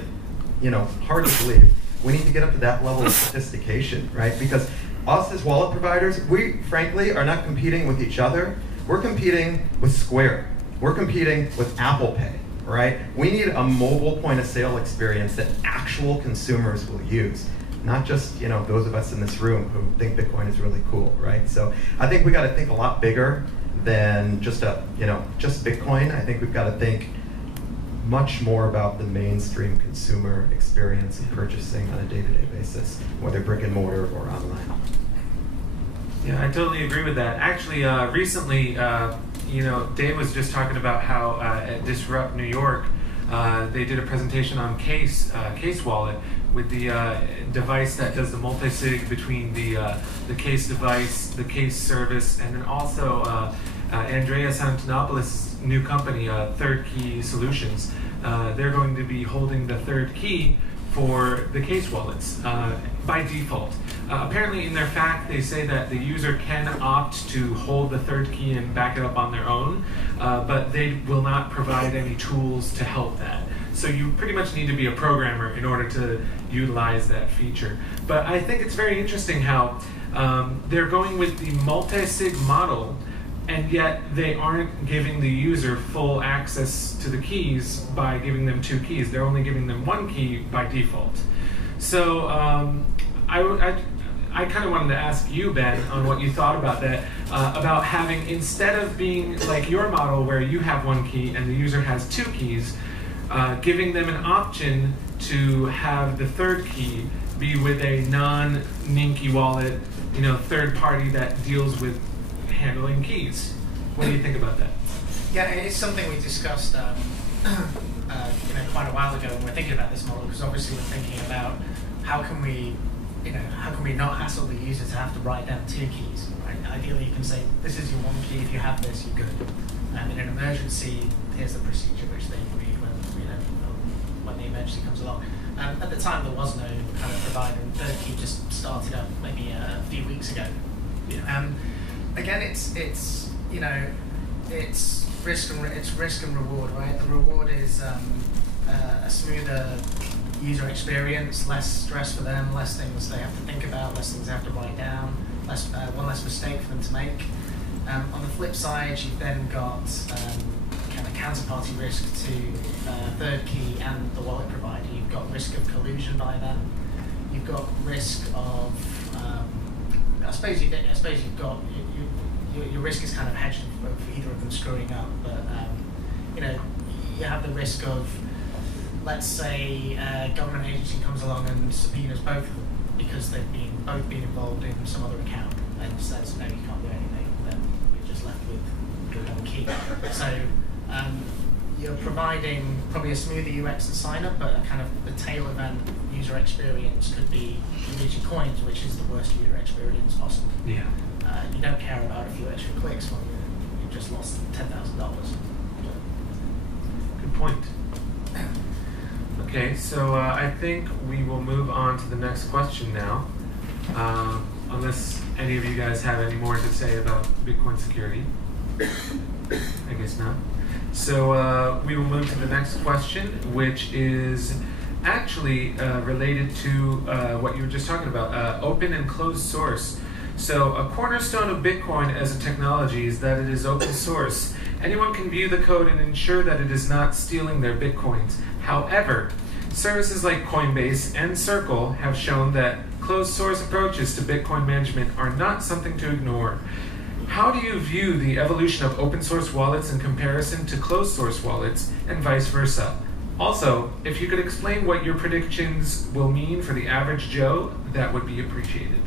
hard to believe. We need to get up to that level of sophistication, right? Because us as wallet providers, we frankly are not competing with each other. We're competing with Square. We're competing with Apple Pay, right? We need a mobile point of sale experience that actual consumers will use, not just those of us in this room who think Bitcoin is really cool, right? So I think we got to think a lot bigger than just just Bitcoin. I think we've got to think much more about the mainstream consumer experience and purchasing on a day-to-day basis, whether brick and mortar or online. Yeah, I totally agree with that. Actually, recently, Dave was just talking about how at Disrupt New York, They did a presentation on Case Wallet with the device that does the multi-sig between the Case device, the Case service, and then also Andrea Santinopoulos' new company, Third Key Solutions. They're going to be holding the third key for the Case wallets by default. Apparently in their FAQ they say that the user can opt to hold the third key and back it up on their own, but they will not provide any tools to help that. So you pretty much need to be a programmer in order to utilize that feature. But I think it's very interesting how they're going with the multi-sig model, and yet they aren't giving the user full access to the keys by giving them 2 keys. They're only giving them 1 key by default. So I kind of wanted to ask you, Ben, on what you thought about that, about having, instead of being like your model where you have 1 key and the user has 2 keys, giving them an option to have the third key be with a non-Ninki wallet, third party that deals with handling keys. What do you think about that? Yeah, it's something we discussed quite a while ago when we're thinking about this model, because obviously we're thinking about how can we not hassle the user to have to write down 2 keys, right? Ideally you can say, this is your 1 key, if you have this, you're good. In an emergency, here's the procedure which they read when the emergency comes along. At the time there was no kind of provider, and third key just started up maybe a few weeks ago. Yeah. Again, it's risk and reward, right? The reward is a smoother user experience, less stress for them, less things they have to think about, less things they have to write down, one less mistake for them to make. On the flip side, you've then got kind of counterparty risk to third key and the wallet provider. You've got risk of collusion by them. You've got risk of I suppose you've got your risk is kind of hedged for either of them screwing up, but you have the risk of, let's say, a government agency comes along and subpoenas both of them because they've both been involved in some other account and says no, you can't do anything. Then you're just left with your 1 key. So you're providing probably a smoother UX and sign up, but a kind of the tail event user experience could be deleting coins, which is the worst user experience possible. Yeah. You don't care about a few extra clicks when you've just lost $10,000. Good point. Okay, so I think we will move on to the next question now, unless any of you guys have any more to say about Bitcoin security. I guess not. So we will move to the next question, which is actually related to what you were just talking about, open and closed source. So a cornerstone of Bitcoin as a technology is that it is open source. Anyone can view the code and ensure that it is not stealing their Bitcoins. However, services like Coinbase and Circle have shown that closed source approaches to Bitcoin management are not something to ignore. How do you view the evolution of open source wallets in comparison to closed source wallets and vice versa? Also, if you could explain what your predictions will mean for the average Joe, that would be appreciated.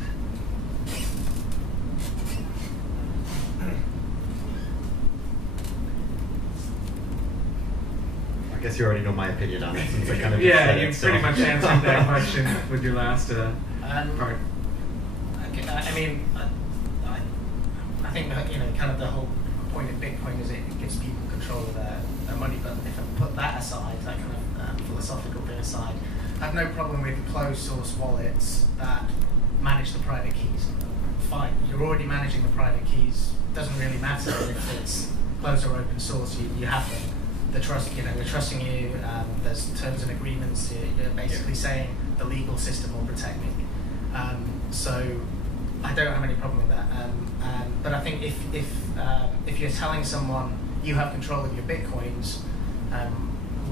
I guess you already know my opinion on it since I kind of yeah, said you pretty much answered that question with your last part. I think that, kind of the whole point of Bitcoin is it gives people control of their money. But if I put that aside, that kind of philosophical bit aside, I have no problem with closed source wallets that manage the private keys. Fine, you're already managing the private keys. Doesn't really matter if it's closed or open source. You have them. They're trusting you. There's terms and agreements. You're basically saying the legal system will protect me. So I don't have any problem with that. But I think if you're telling someone you have control of your Bitcoins,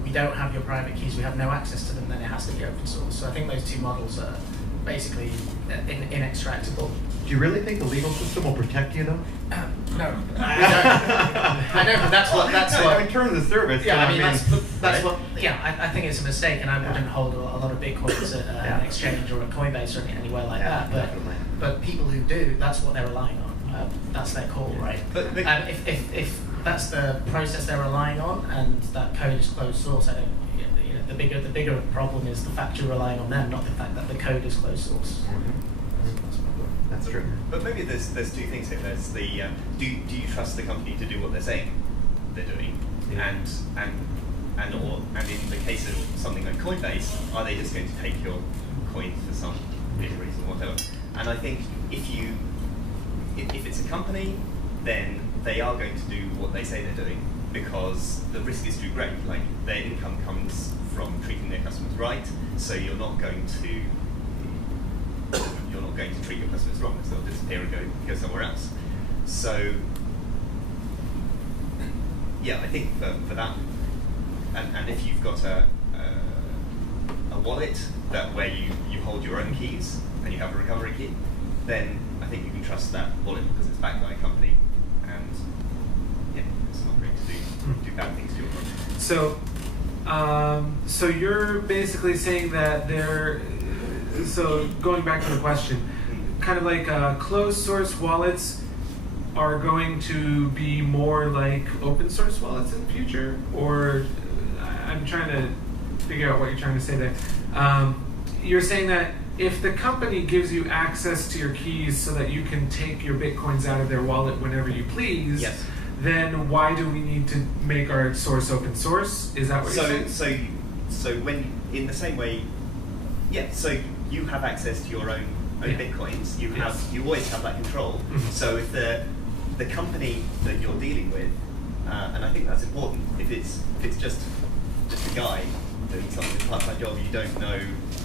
we don't have your private keys, we have no access to them, then it has to be open source. So I think those two models are basically inextractable. Do you really think the legal system will protect you, though? No, I don't. But that's what. In terms of service. Yeah, I mean that's right? what. Yeah, I think it's a mistake, and I wouldn't hold a lot of Bitcoins at an exchange or a Coinbase or anywhere like that. But people who do, that's what they're relying on. That's their call, right? If that's the process they're relying on, and that code is closed source, the bigger problem is the fact you're relying on them, not the fact that the code is closed source. That's true. But maybe there's two things here. There's the do you trust the company to do what they're saying they're doing, and in the case of something like Coinbase, are they just going to take your coins for some big reason or whatever? And I think if it's a company, then they are going to do what they say they're doing, because the risk is too great. Like, their income comes from treating their customers right, so you're not going to treat your customers wrong, because they'll disappear and go somewhere else. So yeah, I think for that, and if you've got a wallet where you hold your own keys and you have a recovery key, then I think you can trust that wallet because it's backed by a company, and yeah, it's not going to do bad things to your product. So you're basically saying that so going back to the question, kind of like closed source wallets are going to be more like open source wallets in the future? Or I'm trying to figure out what you're trying to say there. You're saying that if the company gives you access to your keys so that you can take your Bitcoins out of their wallet whenever you please, yes, then why do we need to make our source open source? Is that what you're saying? So when, in the same way, yeah, so you have access to your own Bitcoins, you always have that control. Mm-hmm. So if the company that you're dealing with, and I think that's important, if it's just a guy doing something, a part-time job, you don't know,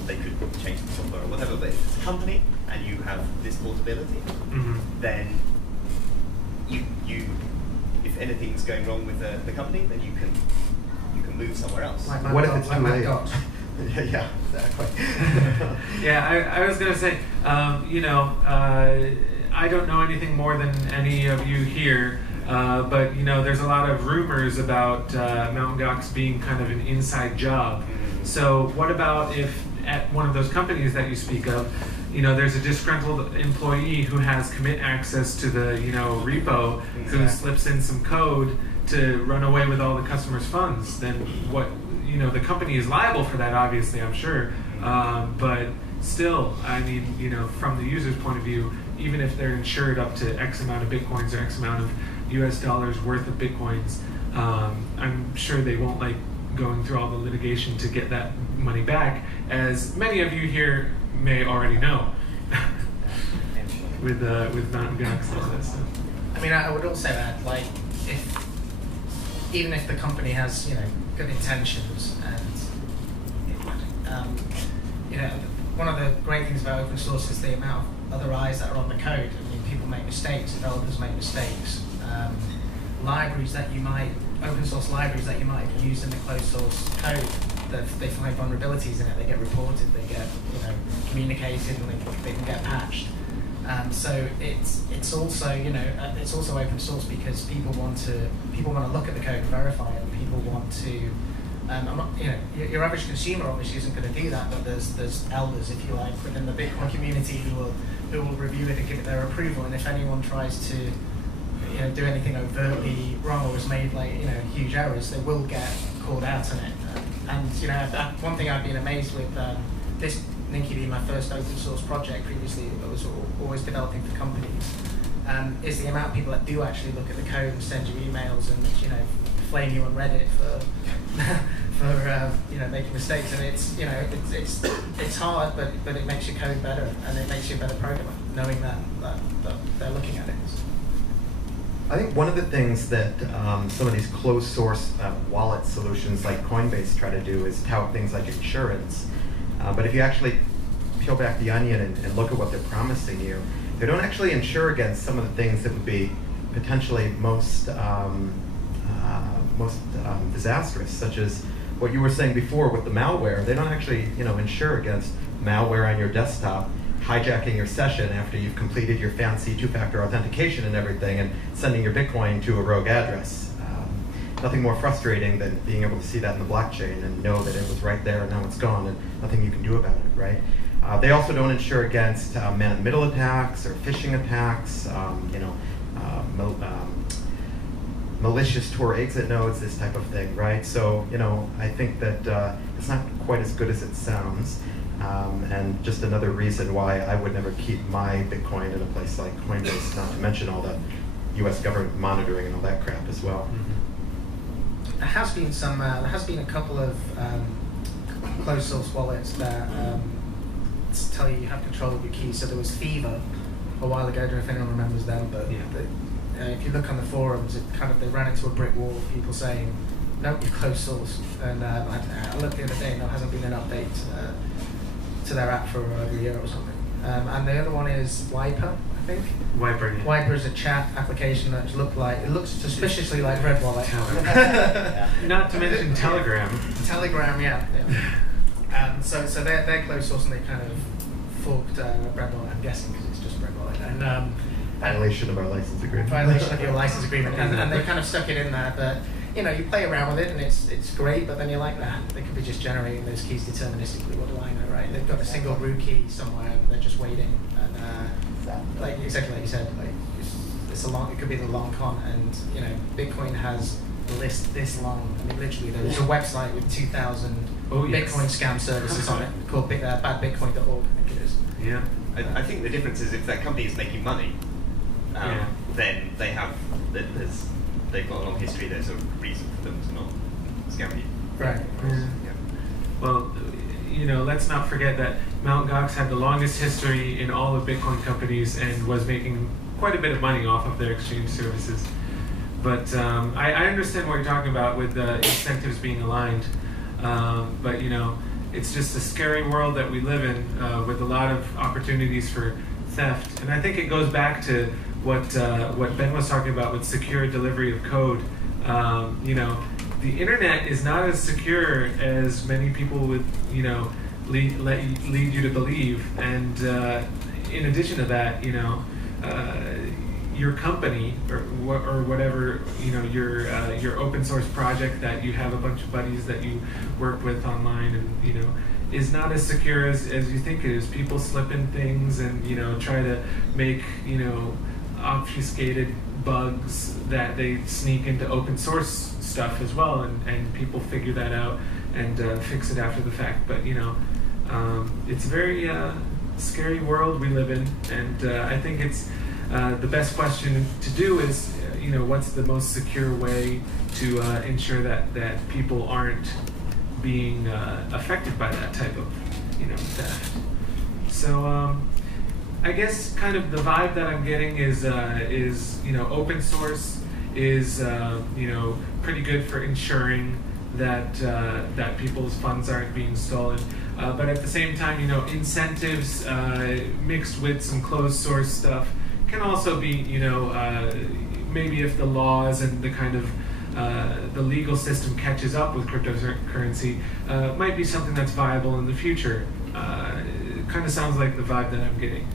they could change the software or whatever, but if it's a company and you have this portability, mm-hmm. then you if anything's going wrong with the company, then you can move somewhere else. What if it's too late? Yeah, exactly. Yeah, I was going to say, I don't know anything more than any of you here, but there's a lot of rumors about Mt. Gox being kind of an inside job. So what about if at one of those companies that you speak of, there's a disgruntled employee who has commit access to the repo, who slips in some code to run away with all the customers' funds? Then what? The company is liable for that, obviously, I'm sure. But still, I mean, from the user's point of view, even if they're insured up to X amount of Bitcoins or X amount of US dollars worth of Bitcoins, I'm sure they won't like going through all the litigation to get that money back, as many of you here may already know. with Mt. Gox and all that stuff. I mean, I would also add, like, even if the company has, good intentions, and one of the great things about open source is the amount of other eyes that are on the code. I mean, people make mistakes, developers make mistakes. Open source libraries that you might have used in the closed source code, they find vulnerabilities in it, they get reported, they get communicated, and they can get patched. So it's also it's also open source because people want to look at the code and verify it, and people want to. Your average consumer obviously isn't going to do that, but there's elders, if you like, within the Bitcoin community who will review it and give it their approval. And if anyone tries to do anything overtly wrong or has made huge errors, they will get called out on it. And one thing I've been amazed with this Ninki being my first open source project, previously I was always developing for companies, is the amount of people that do actually look at the code and send you emails and flame you on Reddit for making mistakes. And it's hard, but it makes your code better, and it makes you a better programmer knowing that they're looking at it. I think one of the things that some of these closed source wallet solutions like Coinbase try to do is tout things like insurance. But if you actually peel back the onion and look at what they're promising you, they don't actually insure against some of the things that would be potentially most disastrous, such as what you were saying before with the malware. They don't actually insure against malware on your desktop hijacking your session after you've completed your fancy two-factor authentication and everything and sending your Bitcoin to a rogue address. Nothing more frustrating than being able to see that in the blockchain and know that it was right there and now it's gone and nothing you can do about it, right? They also don't insure against man-in-the-middle attacks or phishing attacks, malicious Tor exit nodes, this type of thing, right? So, you know, I think that it's not quite as good as it sounds. And just another reason why I would never keep my Bitcoin in a place like Coinbase, not to mention all the US government monitoring and all that crap as well. Mm-hmm. There has been a couple of closed source wallets that tell you have control of your keys. So there was Fever a while ago, I don't know if anyone remembers them, but yeah. If you look on the forums, they ran into a brick wall of people saying, nope, you're closed source. And I looked the other day and there hasn't been an update to their app for over a year or something. And the other one is Wiper, I think. Wiper, yeah. Wiper is a chat application that looks suspiciously like breadwallet. Not to mention Telegram. Telegram, yeah. So they're closed source and they kind of forked breadwallet, I'm guessing, because it's just breadwallet. And violation of our license agreement. Violation of your license agreement, and they kind of stuck it in there. But you know, you play around with it, and it's great. But then you're like, nah, they could be just generating those keys deterministically. What do I know, right? They've got a single root key somewhere, and they're just waiting. And like exactly like you said, like it's a long. It could be the long con, and you know, Bitcoin has a list this long. I mean, literally, there's a website with 2,000 Bitcoin scam services on it called badbitcoin.org. I think it is. Yeah. I think the difference is if that company is making money, then they've got a long history. There's a reason for them to not scam you. Right. Yeah. Well, you know, let's not forget that Mt. Gox had the longest history in all of Bitcoin companies and was making quite a bit of money off of their exchange services. But I understand what you're talking about with the incentives being aligned. But you know, it's just a scary world that we live in with a lot of opportunities for theft. And I think it goes back to what Ben was talking about with secure delivery of code. You know, the internet is not as secure as many people would, you know, lead you to believe. And in addition to that, you know, your company or whatever, you know, your open source project that you have a bunch of buddies that you work with online, and you know, is not as secure as you think it is. People slip in things and, you know, try to make, you know, obfuscated bugs that they sneak into open source stuff as well, and people figure that out and fix it after the fact. But you know, it's a very scary world we live in, and I think it's the best question to do is, you know, what's the most secure way to ensure that people aren't being affected by that type of, you know, theft. So I guess kind of the vibe that I'm getting is you know, open source is you know, pretty good for ensuring that that people's funds aren't being stolen. But at the same time, you know, incentives mixed with some closed source stuff can also be, you know, maybe if the laws and the kind of the legal system catches up with cryptocurrency, might be something that's viable in the future. It kind of sounds like the vibe that I'm getting.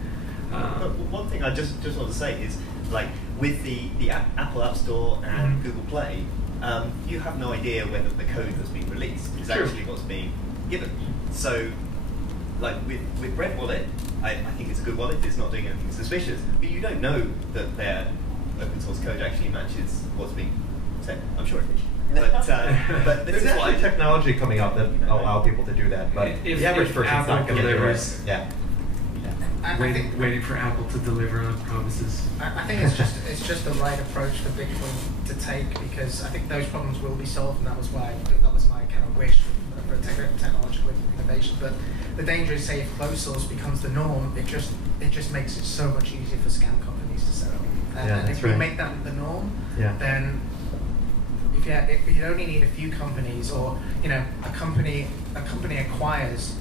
But one thing I just want to say is, like, with the Apple App Store and Google Play, you have no idea whether the code that's being released is actually what's being given. So, like with breadwallet, I think it's a good wallet. It's not doing anything suspicious, but you don't know that their open source code actually matches what's being said. I'm sure it is. But this there's is why actually technology coming out that allow people to do that, but if the average person's not going to do it. Yeah. Waiting for Apple to deliver on promises. I think it's just the right approach for Bitcoin to take, because I think those problems will be solved, and that was my kind of wish for technological innovation. But the danger is, say, if closed source becomes the norm, it just makes it so much easier for scam companies to set up. And if we make that the norm, then if you only need a few companies, or you know, a company acquires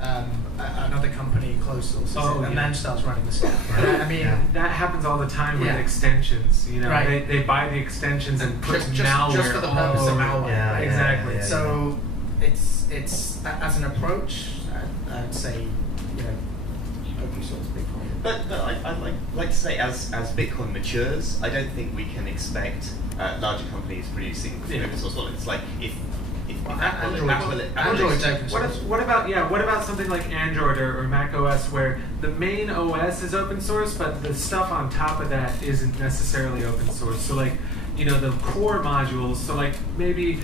another company closed source, and then starts running the stuff. I mean, that happens all the time with extensions. You know, they buy the extensions and put malware just for the purpose of malware. Yeah, exactly. So it's as an approach, I'd say, you know, open source Bitcoin. But I'd like to say, as Bitcoin matures, I don't think we can expect larger companies producing open source wallets. Like if Android's open source. What about something like Android or Mac OS, where the main OS is open source, but the stuff on top of that isn't necessarily open source? So like, the core modules. So like maybe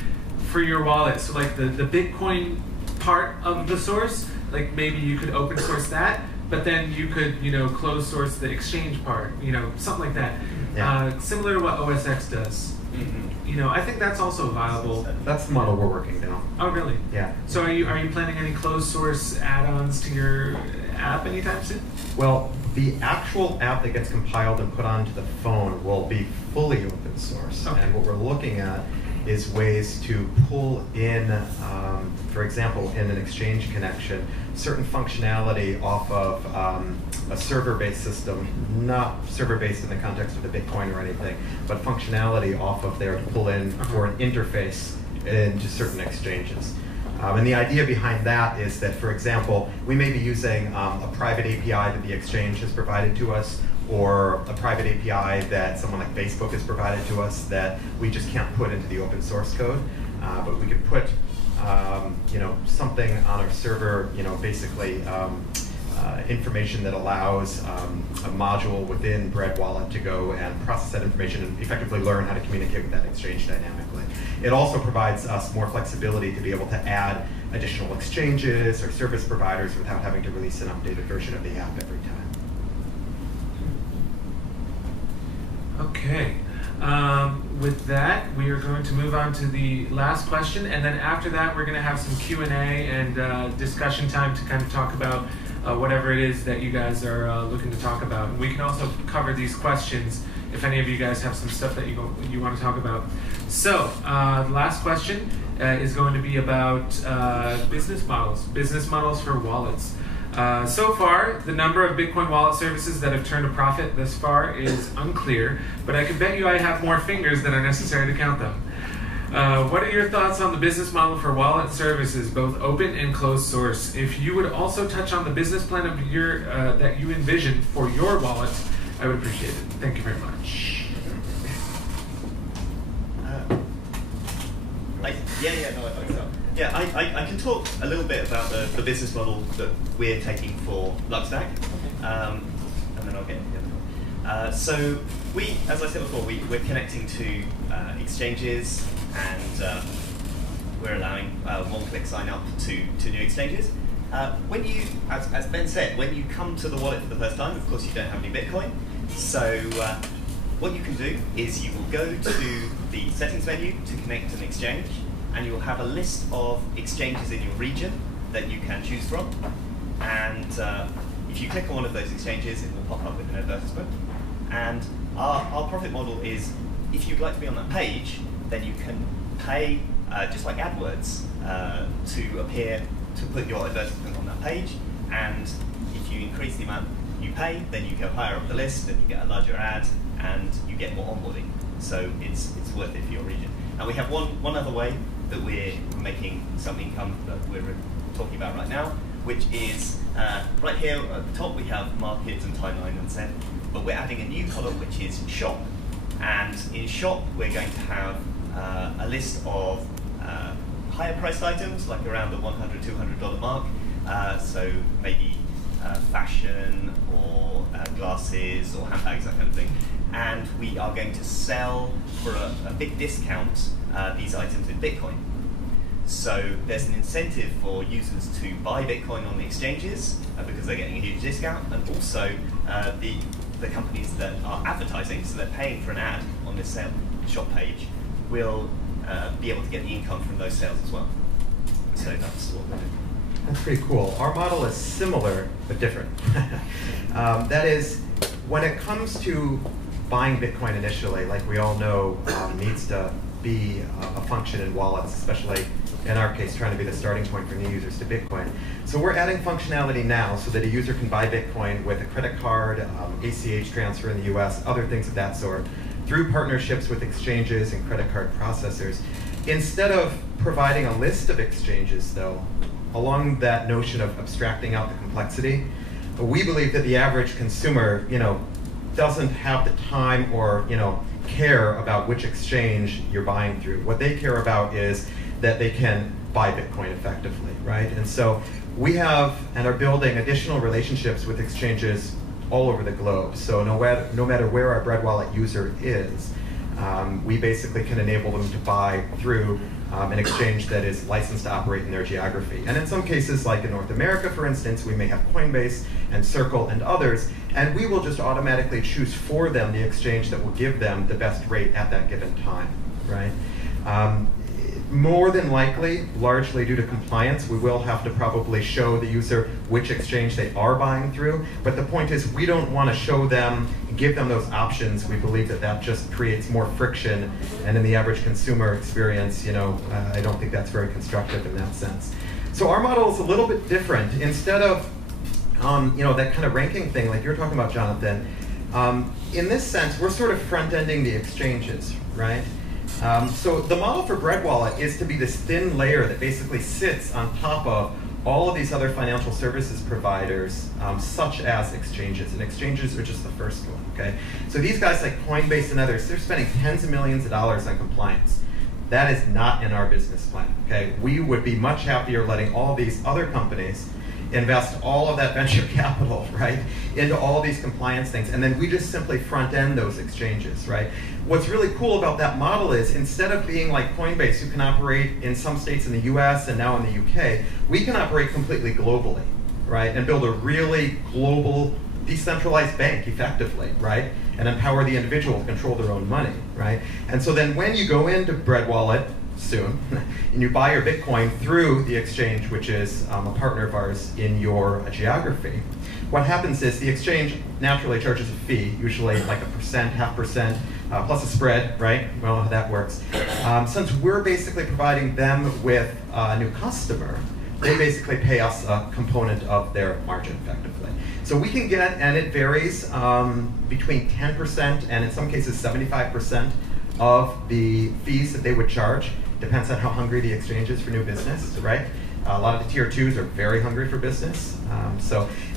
for your wallet, so like the Bitcoin part of the source, like maybe you could open source that, but then you could close source the exchange part, something like that. Yeah. Similar to what OS X does. I think that's also viable. That's the model we're working now. Oh, really? Yeah. So are you planning any closed source add-ons to your app anytime soon? Well, the actual app that gets compiled and put onto the phone will be fully open source. Okay. And what we're looking at is ways to pull in, for example, in an exchange connection, certain functionality off of a server-based system, not server-based in the context of the Bitcoin or anything, but functionality off of there to pull in for an interface into certain exchanges. And the idea behind that is that, for example, we may be using a private API that the exchange has provided to us, or a private API that someone like Facebook has provided to us that we just can't put into the open source code. But we could put something on our server, basically information that allows a module within breadwallet to go and process that information and effectively learn how to communicate with that exchange dynamically. It also provides us more flexibility to be able to add additional exchanges or service providers without having to release an updated version of the app every time. Okay. With that, we are going to move on to the last question, and then after that, we're going to have some Q&A and discussion time to kind of talk about whatever it is that you guys are looking to talk about. And we can also cover these questions if any of you guys have some stuff that you want to talk about. So, the last question is going to be about business models for wallets. So far, the number of Bitcoin wallet services that have turned a profit thus far is unclear, but I can bet you I have more fingers than are necessary to count them. What are your thoughts on the business model for wallet services, both open and closed source? If you would also touch on the business plan of your that you envision for your wallet, I would appreciate it. Thank you very much. I can talk a little bit about the business model that we're taking for LUXSTACK, and then I'll get into the other one. So we, as I said before, we're connecting to exchanges, and we're allowing one-click sign-up to new exchanges. When you, as Ben said, when you come to the wallet for the first time, of course you don't have any Bitcoin, so what you can do is you will go to the settings menu to connect an exchange, and you'll have a list of exchanges in your region that you can choose from. And if you click on one of those exchanges, it will pop up with an advertisement. And our profit model is, if you'd like to be on that page, then you can pay, just like AdWords, to put your advertisement on that page. And if you increase the amount you pay, then you go higher up the list, and you get a larger ad, and you get more onboarding. So it's worth it for your region. And we have one other way that we're making some income that we're talking about right now, which is right here at the top we have markets and timeline and set, but we're adding a new column which is shop. And in shop we're going to have a list of higher priced items, like around the $100, $200 mark, so maybe fashion or glasses or handbags, that kind of thing. And we are going to sell for a big discount these items in Bitcoin. So there's an incentive for users to buy Bitcoin on the exchanges because they're getting a huge discount, and also the companies that are advertising, so they're paying for an ad on this shop page, will be able to get the income from those sales as well. So that's what we're doing. That's pretty cool. Our model is similar, but different. That is, when it comes to buying Bitcoin initially, like we all know, needs to be a function in wallets, especially in our case, trying to be the starting point for new users to Bitcoin. So we're adding functionality now so that a user can buy Bitcoin with a credit card, ACH transfer in the US, other things of that sort, through partnerships with exchanges and credit card processors. Instead of providing a list of exchanges, though, along that notion of abstracting out the complexity, we believe that the average consumer, doesn't have the time or, care about which exchange you're buying through. What they care about is that they can buy Bitcoin effectively, right? And so we have and are building additional relationships with exchanges all over the globe. So no matter where our breadwallet user is, we basically can enable them to buy through an exchange that is licensed to operate in their geography. And in some cases, like in North America, for instance, we may have Coinbase and Circle and others, and we will just automatically choose for them the exchange that will give them the best rate at that given time, right? More than likely, largely due to compliance, we will have to probably show the user which exchange they are buying through. But the point is, we don't want to show them, give them those options. We believe that that just creates more friction. And in the average consumer experience, you know, I don't think that's very constructive in that sense. So our model is a little bit different. Instead of you know, that kind of ranking thing like you're talking about, Jonathan, in this sense, we're sort of front-ending the exchanges, right? So the model for breadwallet is to be this thin layer that basically sits on top of all of these other financial services providers, such as exchanges. And exchanges are just the first one, okay? So these guys like Coinbase and others, they're spending tens of millions of dollars on compliance. That is not in our business plan, okay? We would be much happier letting all these other companies invest all of that venture capital, right, into all these compliance things, and then we just simply front end those exchanges, right? What's really cool about that model is instead of being like Coinbase, who can operate in some states in the US and now in the UK, we can operate completely globally, right, and build a really global decentralized bank effectively, right, and empower the individual to control their own money, right? And so then when you go into breadwallet soon, and you buy your Bitcoin through the exchange, which is a partner of ours in your geography, what happens is the exchange naturally charges a fee, usually like 1%, 0.5%, plus a spread, right? We all know how that works. Since we're basically providing them with a new customer, they basically pay us a component of their margin effectively. So we can get, and it varies between 10% and in some cases 75% of the fees that they would charge. Depends on how hungry the exchange is for new business, right? A lot of the tier 2s are very hungry for business.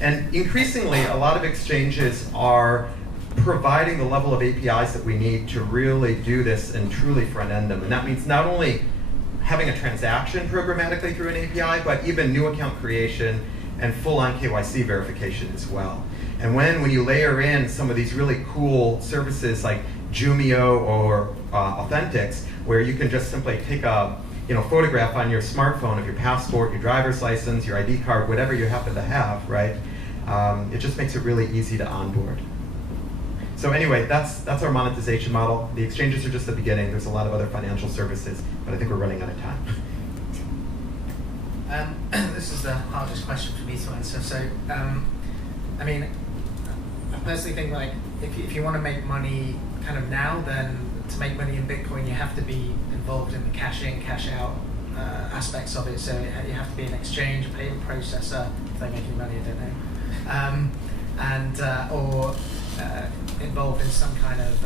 And increasingly, a lot of exchanges are providing the level of APIs that we need to really do this and truly front end them. And that means not only having a transaction programmatically through an API, but even new account creation and full-on KYC verification as well. And when you layer in some of these really cool services like Jumio or Authentics, where you can just simply take a photograph on your smartphone of your passport, your driver's license, your ID card, whatever you happen to have, right? It just makes it really easy to onboard. So anyway, that's our monetization model. The exchanges are just the beginning. There's a lot of other financial services, but I think we're running out of time. This is the hardest question for me to answer. So, I mean, I personally think like if you want to make money kind of now, then to make money in Bitcoin, you have to be involved in the cash in, cash out aspects of it. So you have to be an exchange, a payment processor. If they make any money, I don't know. Or involved in some kind of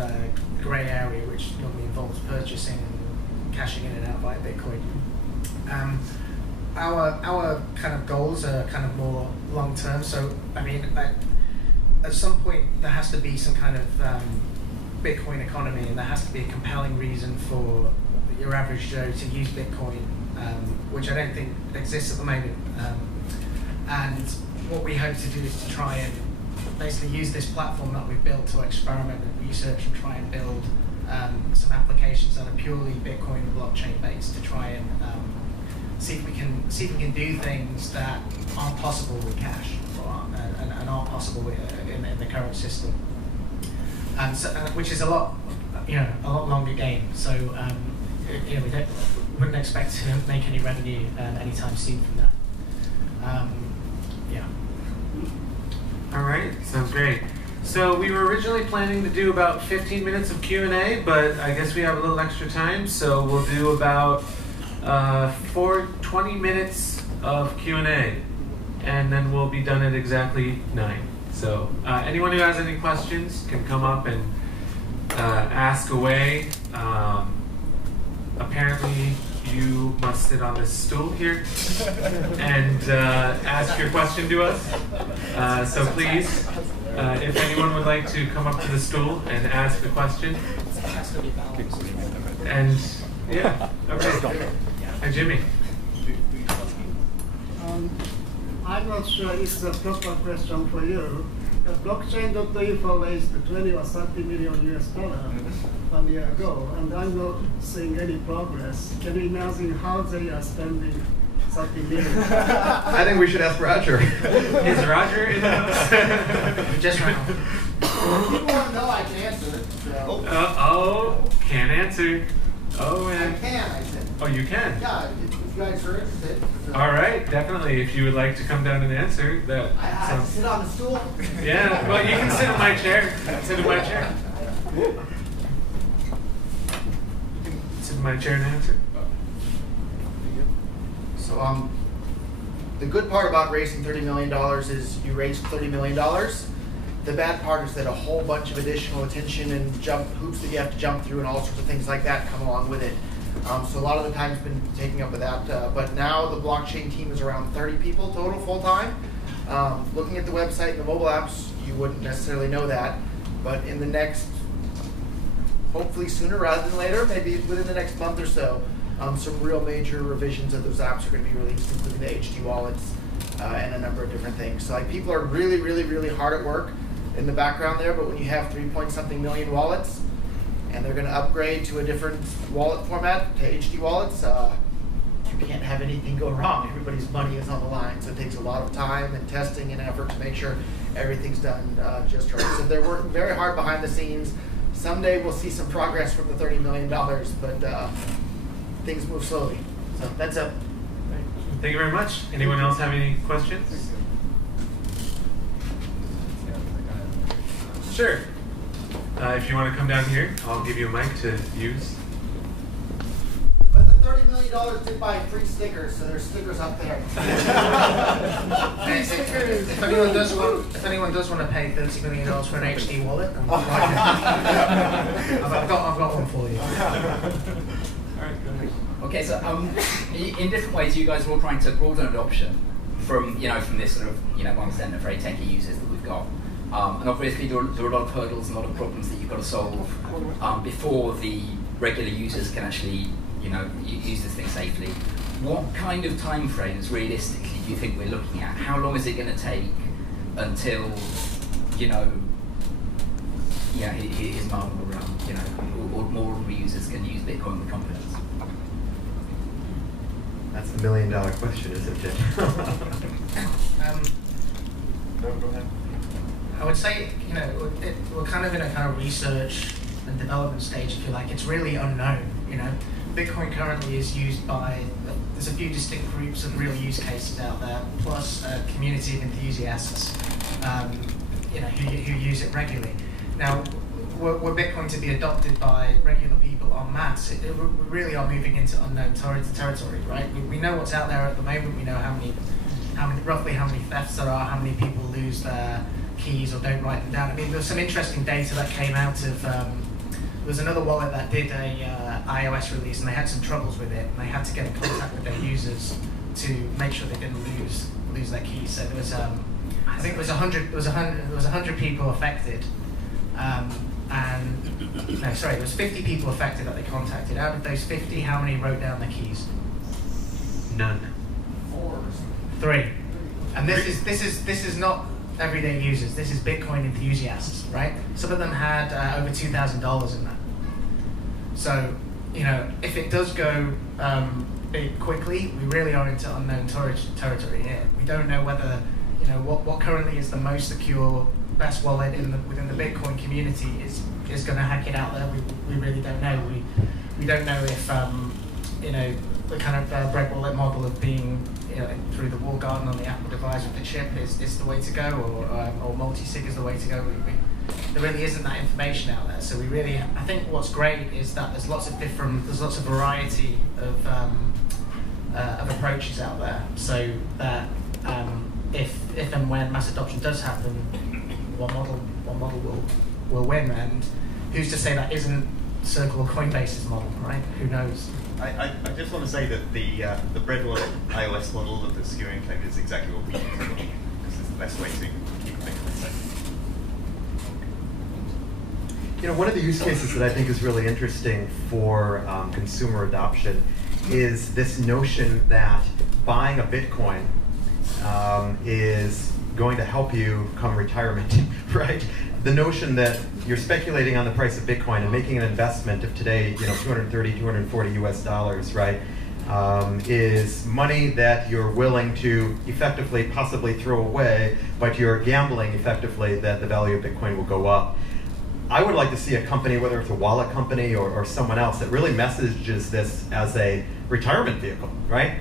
grey area, which normally involves purchasing and cashing in and out via Bitcoin. Our kind of goals are kind of more long term. So I mean, at some point there has to be some kind of Bitcoin economy, and there has to be a compelling reason for your average Joe to use Bitcoin, which I don't think exists at the moment. And what we hope to do is to try and basically use this platform that we've built to experiment and research and try and build some applications that are purely Bitcoin and blockchain based to try and see if we can do things that aren't possible with cash and aren't possible in the current system. So, which is a lot longer game. So we wouldn't expect to make any revenue anytime soon from that. Yeah. All right, sounds great. So we were originally planning to do about 15 minutes of Q&A, but I guess we have a little extra time, so we'll do about 20 minutes of Q&A, and then we'll be done at exactly 9. So anyone who has any questions can come up and ask away. Apparently, you must sit on this stool here and ask your question to us. So please, if anyone would like to come up to the stool and ask a question. And yeah, okay. Hi, Jimmy. I'm not sure it's the proper question for you. Blockchain.info raised 20 or 30 million US dollars. 1 year ago, and I'm not seeing any progress. Can you imagine how they are spending 30 million? I think we should ask Roger. Is Roger in the house? Just right now. People want to know, I can answer it. So. Oh, can't answer. Oh, and I can, I said. oh, you can. Yeah, if you guys are interested. So. All right, definitely. If you would like to come down and answer, that. I have to sit on the stool. Yeah, well, you can sit in my chair. Sit in my chair. You can sit in my chair and answer. So the good part about raising $30 million is you raised $30 million. The bad part is that a whole bunch of additional attention and hoops that you have to jump through and all sorts of things like that come along with it. So a lot of the time's been taking up with that. But now the blockchain team is around 30 people total full-time. Looking at the website and the mobile apps, you wouldn't necessarily know that. But in the next, hopefully sooner rather than later, maybe within the next month or so, some real major revisions of those apps are going to be released, including the HD wallets and a number of different things. So like, people are really, really, really hard at work in the background there, but when you have 3-point-something million wallets and they're going to upgrade to a different wallet format, to HD wallets, you can't have anything go wrong. Everybody's money is on the line, so it takes a lot of time and testing and effort to make sure everything's done just right. So they're working very hard behind the scenes. Someday we'll see some progress from the $30 million, but things move slowly. So that's up. Thank you very much. Anyone else have any questions? Sure. If you want to come down here, I'll give you a mic to use. But the $30 million did buy free stickers, so there's stickers up there. If anyone does want to pay $30 million for an HD wallet, I've got one for you. All right, go ahead. Okay, so in different ways, you guys are all trying to broaden adoption from this sort of 1% of very techy users that we've got. And obviously there are a lot of hurdles and a lot of problems that you've got to solve before the regular users can actually use this thing safely. What kind of time frames realistically do you think we're looking at? How long is it going to take until his mum or more ordinary users can use Bitcoin with confidence? That's the $1 million question, isn't it? No, go ahead. I would say, we're kind of in a kind of research and development stage, if you like. It's really unknown, Bitcoin currently is used by, there's a few distinct groups of real use cases out there, plus a community of enthusiasts, who use it regularly. Now, were Bitcoin to be adopted by regular people en masse, we really are moving into unknown territory, right? We know what's out there at the moment. We know roughly how many thefts there are, how many people lose their keys or don't write them down. I mean, there's some interesting data that came out of, there was another wallet that did a iOS release, and they had some troubles with it, and they had to get in contact with their users to make sure they didn't lose their keys. So there was, I think it was 100 people affected, there was 50 people affected that they contacted. Out of those 50, how many wrote down their keys? None. 3. And this is not everyday users. This is Bitcoin enthusiasts, right? Some of them had over $2,000 in that. So, if it does go big quickly, we really are into unknown territory here. We don't know whether, what currently is the most secure, best wallet within the Bitcoin community is going to hack it out there. We really don't know. We don't know if the kind of breadwallet model of being through the walled garden on the Apple device with the chip is the way to go, or multi-sig is the way to go. There really isn't that information out there. So I think what's great is that there's lots of variety of approaches out there. So that if and when mass adoption does happen, one model will win. And who's to say that isn't Circle or Coinbase's model, right? Who knows? I just want to say that the breadwallet iOS model of the skewing claim is exactly what we use because it's the best way to keep Bitcoin safe. One of the use cases that I think is really interesting for consumer adoption is this notion that buying a Bitcoin is going to help you come retirement, right? the notion that you're speculating on the price of Bitcoin and making an investment of today, 230, 240 US dollars, right, is money that you're willing to effectively possibly throw away, but you're gambling effectively that the value of Bitcoin will go up. I would like to see a company, whether it's a wallet company or someone else, that really messages this as a retirement vehicle, right?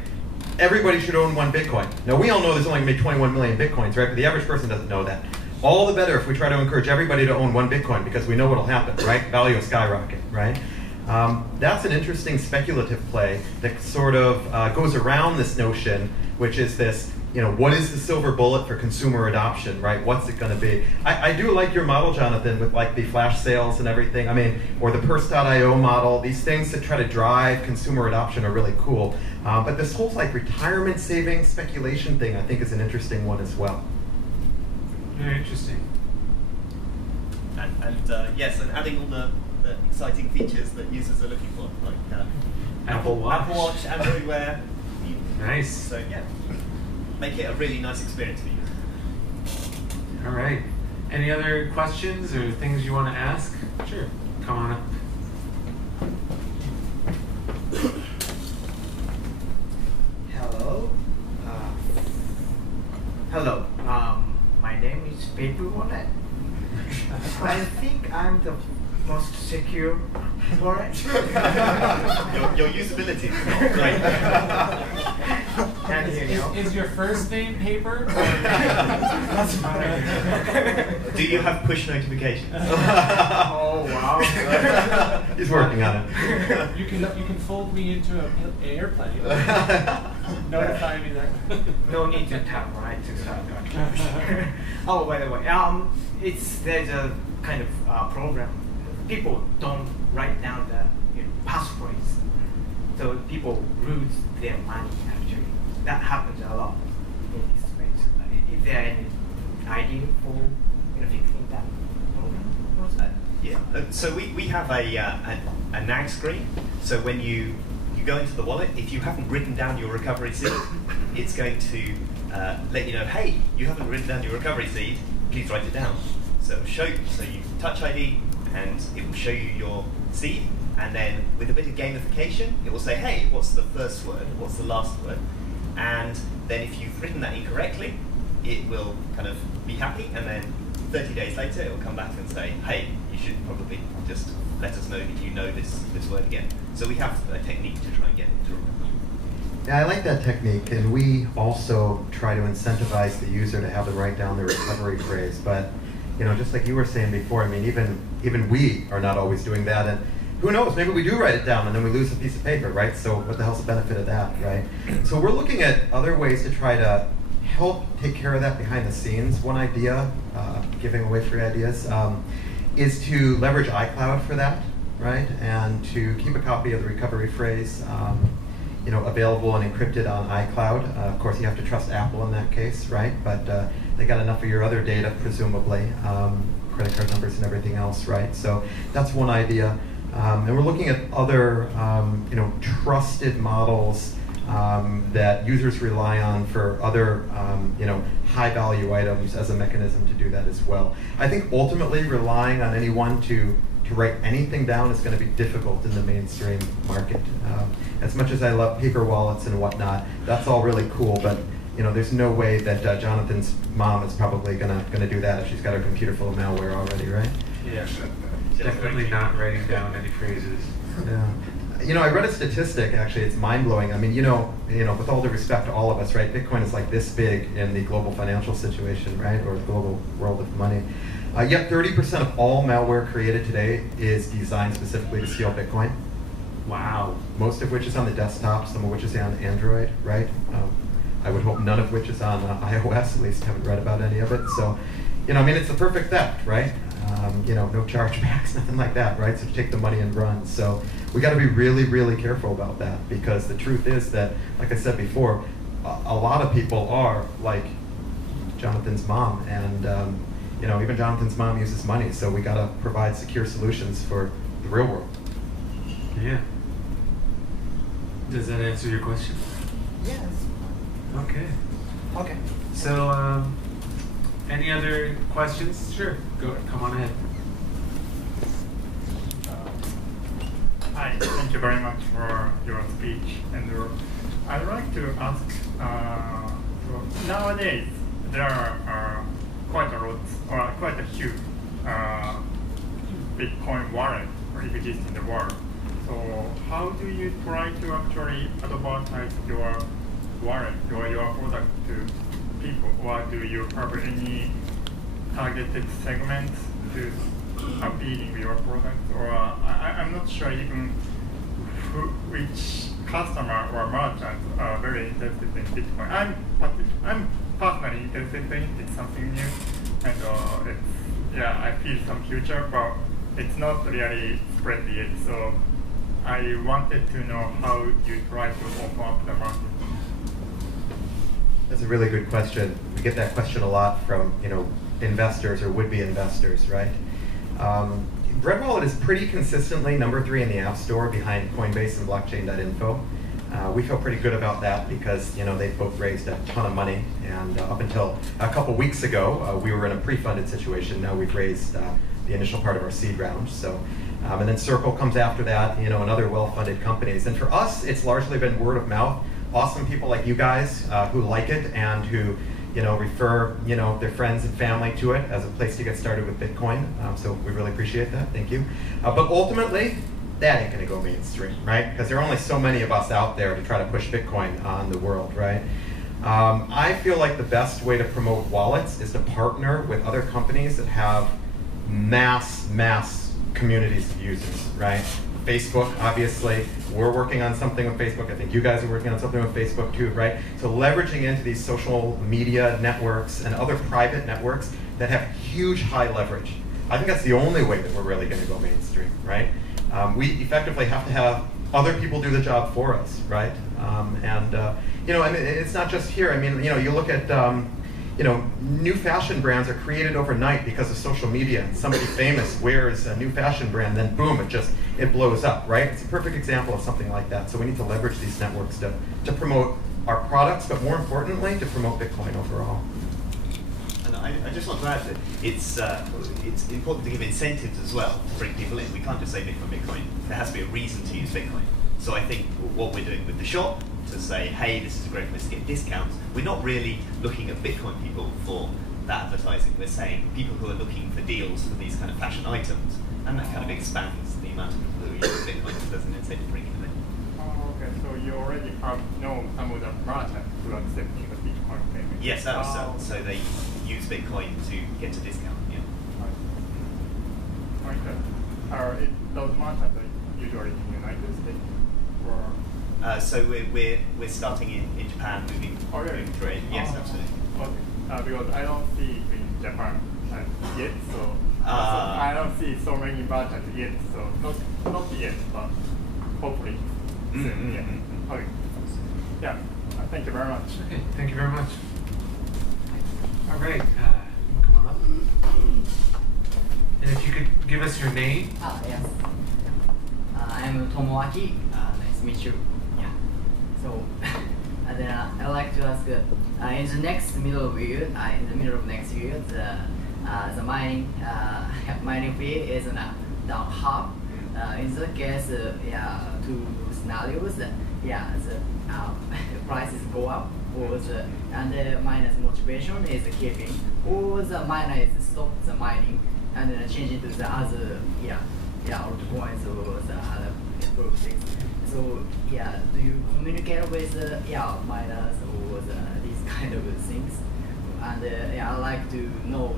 Everybody should own 1 Bitcoin. Now, we all know there's only going to be 21 million Bitcoins, right? But the average person doesn't know that. All the better if we try to encourage everybody to own 1 Bitcoin, because we know what will happen, right? Value will skyrocket, right? That's an interesting speculative play that sort of goes around this notion, which is this, what is the silver bullet for consumer adoption, right? What's it going to be? I do like your model, Jonathan, with like the flash sales and everything. I mean, or the Purse.io model. These things that try to drive consumer adoption are really cool. But this whole like retirement savings speculation thing, I think, is an interesting one as well. Very interesting. And yes, and adding all the exciting features that users are looking for, like Apple Watch. Apple Watch, Android Wear. Nice. So yeah, make it a really nice experience for users. All right. Any other questions or things you want to ask? Sure. Come on up. Hello. Hello. My name is breadwallet. I think I'm the most secure wallet. Your usability is not great. And Is your first name Paper? that's fine. Do you have push notifications? Oh wow. He's working on it. You can fold me into an airplane. Notify me that. No need to tap right to start. Oh, by the way, there's a kind of program. People don't write down the passphrase, so people lose their money. Actually, that happens a lot in this space. Is there any idea for fixing that program? Yeah. So we have a nag screen. So when you go into the wallet, if you haven't written down your recovery seed, it's going to let you know, hey, you haven't written down your recovery seed. Please write it down. So you Touch ID, and it will show you your seed, and then with a bit of gamification, it will say, hey, what's the first word? What's the last word? And then if you've written that incorrectly, it will kind of be happy, and then 30 days later, it will come back and say, hey, you should probably just let us know that you know this word again. So we have a technique to try and get it to remember. Yeah, I like that technique, and we also try to incentivize the user to have them write down their recovery phrase. But just like you were saying before, I mean, even we are not always doing that, and who knows? Maybe we do write it down, and then we lose a piece of paper, right? So what the hell's the benefit of that, right? So we're looking at other ways to try to help take care of that behind the scenes. One idea, giving away free ideas, is to leverage iCloud for that, right? And to keep a copy of the recovery phrase available and encrypted on iCloud. Of course, you have to trust Apple in that case, right? But they got enough of your other data, presumably, credit card numbers and everything else, right? So that's one idea. And we're looking at other, trusted models that users rely on for other, high-value items as a mechanism to do that as well. I think ultimately relying on anyone to write anything down is going to be difficult in the mainstream market. As much as I love paper wallets and whatnot, that's all really cool, but there's no way that Jonathan's mom is probably gonna do that if she's got her computer full of malware already, right? Yeah, definitely not writing down any phrases. Yeah. I read a statistic, actually, it's mind-blowing. I mean, with all due respect to all of us, right, Bitcoin is like this big in the global financial situation, right, or the global world of money. Yet 30% of all malware created today is designed specifically to steal Bitcoin. Wow. Most of which is on the desktop, some of which is on Android, right? I would hope none of which is on iOS, at least haven't read about any of it. So, it's the perfect theft, right? No chargebacks, nothing like that, right? So take the money and run. So we got to be really, really careful about that, because the truth is that, like I said before, a lot of people are like Jonathan's mom, and even Jonathan's mom uses money. So we got to provide secure solutions for the real world. Yeah. Does that answer your question? Yes. Okay. Okay. So, Any other questions? Sure, come on ahead. Hi, thank you very much for your speech. And I'd like to ask, nowadays there are quite a lot, or quite a huge Bitcoin wallet exist in the world. So how do you try to actually advertise your wallet or your product to people? Or do you have any targeted segments to appealing your product? Or I'm not sure even which customer or merchant are very interested in Bitcoin. I'm personally interested in it. It's something new, and I feel some future, but it's not really spread yet. So I wanted to know how you try to open up the market. That's a really good question. We get that question a lot from investors or would-be investors, right? breadwallet is pretty consistently number 3 in the App Store behind Coinbase and blockchain.info. We feel pretty good about that because they've both raised a ton of money, and up until a couple weeks ago, we were in a pre-funded situation. Now we've raised the initial part of our seed round. So, and then Circle comes after that, and other well-funded companies. And for us, it's largely been word of mouth. Awesome people like you guys who like it and who refer their friends and family to it as a place to get started with Bitcoin. So we really appreciate that. Thank you. But ultimately, that ain't going to go mainstream, right? Because there are only so many of us out there to try to push Bitcoin on the world, right? I feel like the best way to promote wallets is to partner with other companies that have mass communities of users, right? Facebook, obviously, we're working on something with Facebook. I think you guys are working on something with Facebook too, right? So leveraging into these social media networks and other private networks that have huge high leverage. I think that's the only way that we're really going to go mainstream, right? We effectively have to have other people do the job for us, right? And it's not just here. I mean, you look at new fashion brands are created overnight because of social media. Somebody famous wears a new fashion brand, then boom, it blows up, right? It's a perfect example of something like that. So we need to leverage these networks to promote our products, but more importantly, to promote Bitcoin overall. And I just want to add that it's important to give incentives as well to bring people in. We can't just say Bitcoin. There has to be a reason to use Bitcoin. So I think what we're doing with the shop, to say, hey, this is a great place to get discounts, we're not really looking at Bitcoin people for that advertising. We're saying people who are looking for deals for these kind of fashion items, and that kind of expands the amount of people who use Bitcoin. So there's an incentive to bring them in. Oh, okay, so you already have known some of the merchants who are accepting the Bitcoin payment. Yes, that was so they use Bitcoin to get a discount. Yeah. Okay. Those merchants are usually in the United States, or? So we're starting in Japan, moving through it. Yes, absolutely. Okay. Because I don't see it in Japan yet, so I don't see so many merchants yet. So not yet, but hopefully soon. Yeah. Okay. Yeah. Thank you very much. Okay. Thank you very much. All right. Come on up. And if you could give us your name. Yes. I'm Tomoaki. Nice to meet you. So, and then I'd like to ask, in the middle of next year, the mining fee is down half. In that case, two scenarios, the prices go up, and the miner's motivation is keeping, or the miner is stop the mining and then change it to the other, altcoins or the other things. So do you communicate with miners or these kind of things? And I'd like to know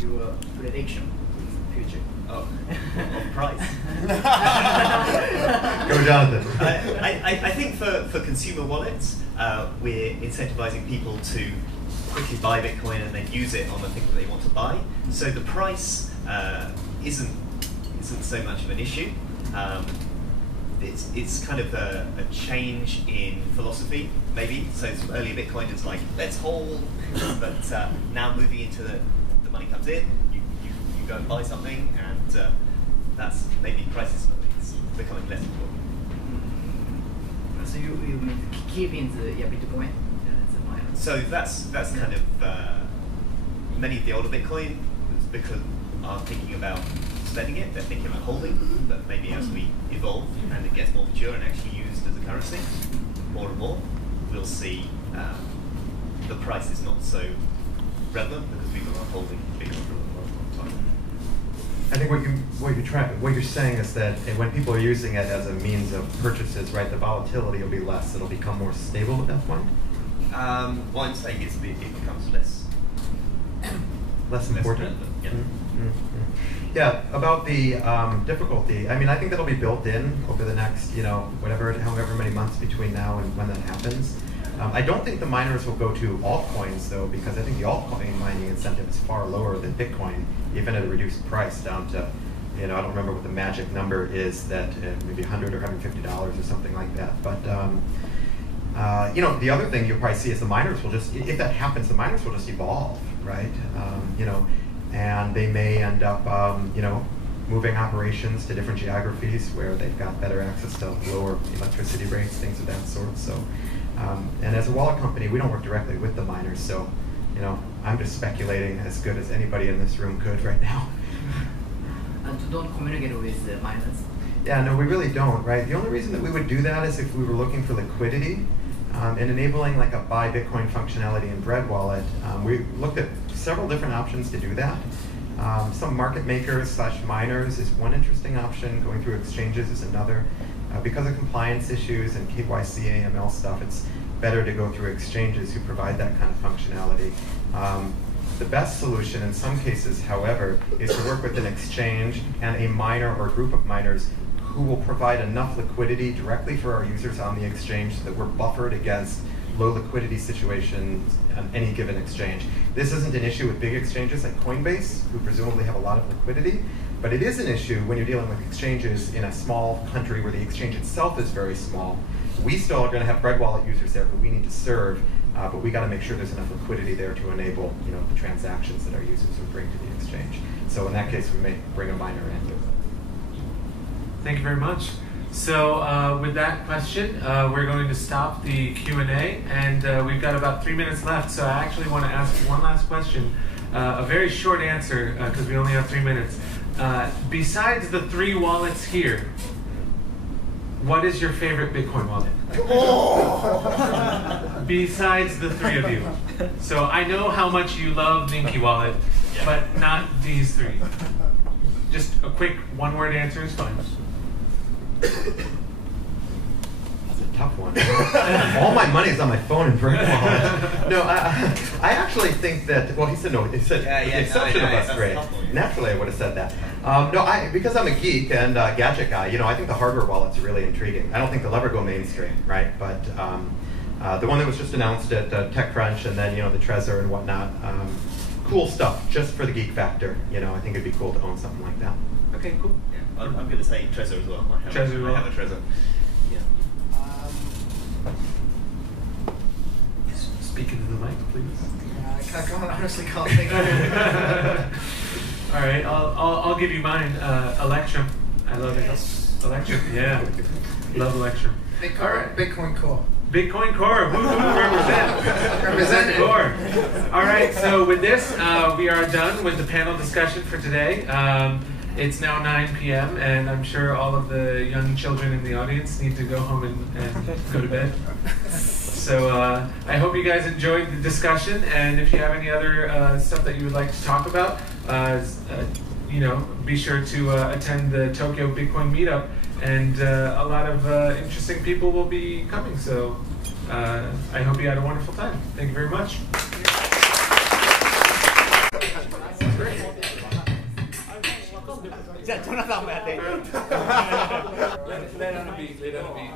your prediction in the future. Oh, of price. Go, Jonathan. I think for consumer wallets, we're incentivizing people to quickly buy Bitcoin and then use it on the thing that they want to buy. So the price isn't so much of an issue. It's kind of a change in philosophy, maybe. So earlier Bitcoin is like, let's hold, but now moving into the money comes in, you go and buy something, and that's maybe prices it's becoming less important. So you keep in the Bitcoin? So that's kind of many of the older Bitcoin because are thinking about spending it. They're thinking about holding, but maybe as we evolve and it gets more mature and actually used as a currency, more and more, we'll see the price is not so relevant because people are holding Bitcoin for a long time. I think what you're saying is that when people are using it as a means of purchases, right, the volatility will be less. It'll become more stable at that point. What I'm saying is it becomes less important. Yeah. Yeah, about the difficulty. I mean, I think that'll be built in over the next, however many months between now and when that happens. I don't think the miners will go to altcoins though, because I think the altcoin mining incentive is far lower than Bitcoin, even at a reduced price down to, I don't remember what the magic number is, that maybe $100 or $150 or something like that. But the other thing you'll probably see is the miners will just, if that happens, the miners will just evolve, right? And they may end up, moving operations to different geographies where they've got better access to lower electricity rates, things of that sort. So, and as a wallet company, we don't work directly with the miners, so, I'm just speculating as good as anybody in this room could right now. And don't communicate with the miners? Yeah, no, we really don't, right? The only reason that we would do that is if we were looking for liquidity and enabling like a buy Bitcoin functionality in breadwallet. We looked at several different options to do that. Some market makers / miners is one interesting option. Going through exchanges is another. Because of compliance issues and KYC, AML stuff, it's better to go through exchanges who provide that kind of functionality. The best solution in some cases, however, is to work with an exchange and a miner or group of miners who will provide enough liquidity directly for our users on the exchange so that we're buffered against low liquidity situations on any given exchange. This isn't an issue with big exchanges like Coinbase, who presumably have a lot of liquidity, but it is an issue when you're dealing with exchanges in a small country where the exchange itself is very small. We still are going to have breadwallet users there who we need to serve, but we got to make sure there's enough liquidity there to enable the transactions that our users would bring to the exchange. So in that case, we may bring a miner in. Thank you very much. So with that question, we're going to stop the Q&A, and we've got about 3 minutes left, so I actually want to ask one last question. A very short answer, because we only have 3 minutes. Besides the 3 wallets here, what is your favorite Bitcoin wallet? Oh. Besides the 3 of you. So I know how much you love Ninki wallet, but not these 3. Just a quick one-word answer is fine. That's a tough one. All my money is on my phone and breadwallet. No, I actually think that, well, he said no. He said, with the exception of us, great. Naturally, I would have said that. Because I'm a geek and gadget guy, I think the hardware wallet's really intriguing. I don't think they'll ever go mainstream, right? But the one that was just announced at TechCrunch, and then the Trezor and whatnot, cool stuff, just for the geek factor. I think it'd be cool to own something like that. Okay, cool. Yeah, I'm going to say Trezor as well. I have a Trezor. Yeah. Speak into the mic, please. I honestly can't think of it. All right, I'll give you mine. Electrum. I love it. Electrum. Yeah. Love Electrum. Bitcoin Core. Bitcoin Core. Woo, represent. Represent Core. All right. So with this, we are done with the panel discussion for today. It's now 9 p.m. and I'm sure all of the young children in the audience need to go home and go to bed. So I hope you guys enjoyed the discussion, and if you have any other stuff that you would like to talk about, be sure to attend the Tokyo Bitcoin Meetup, and a lot of interesting people will be coming. So I hope you had a wonderful time. Thank you very much. Lay down a beat, lay down a beat.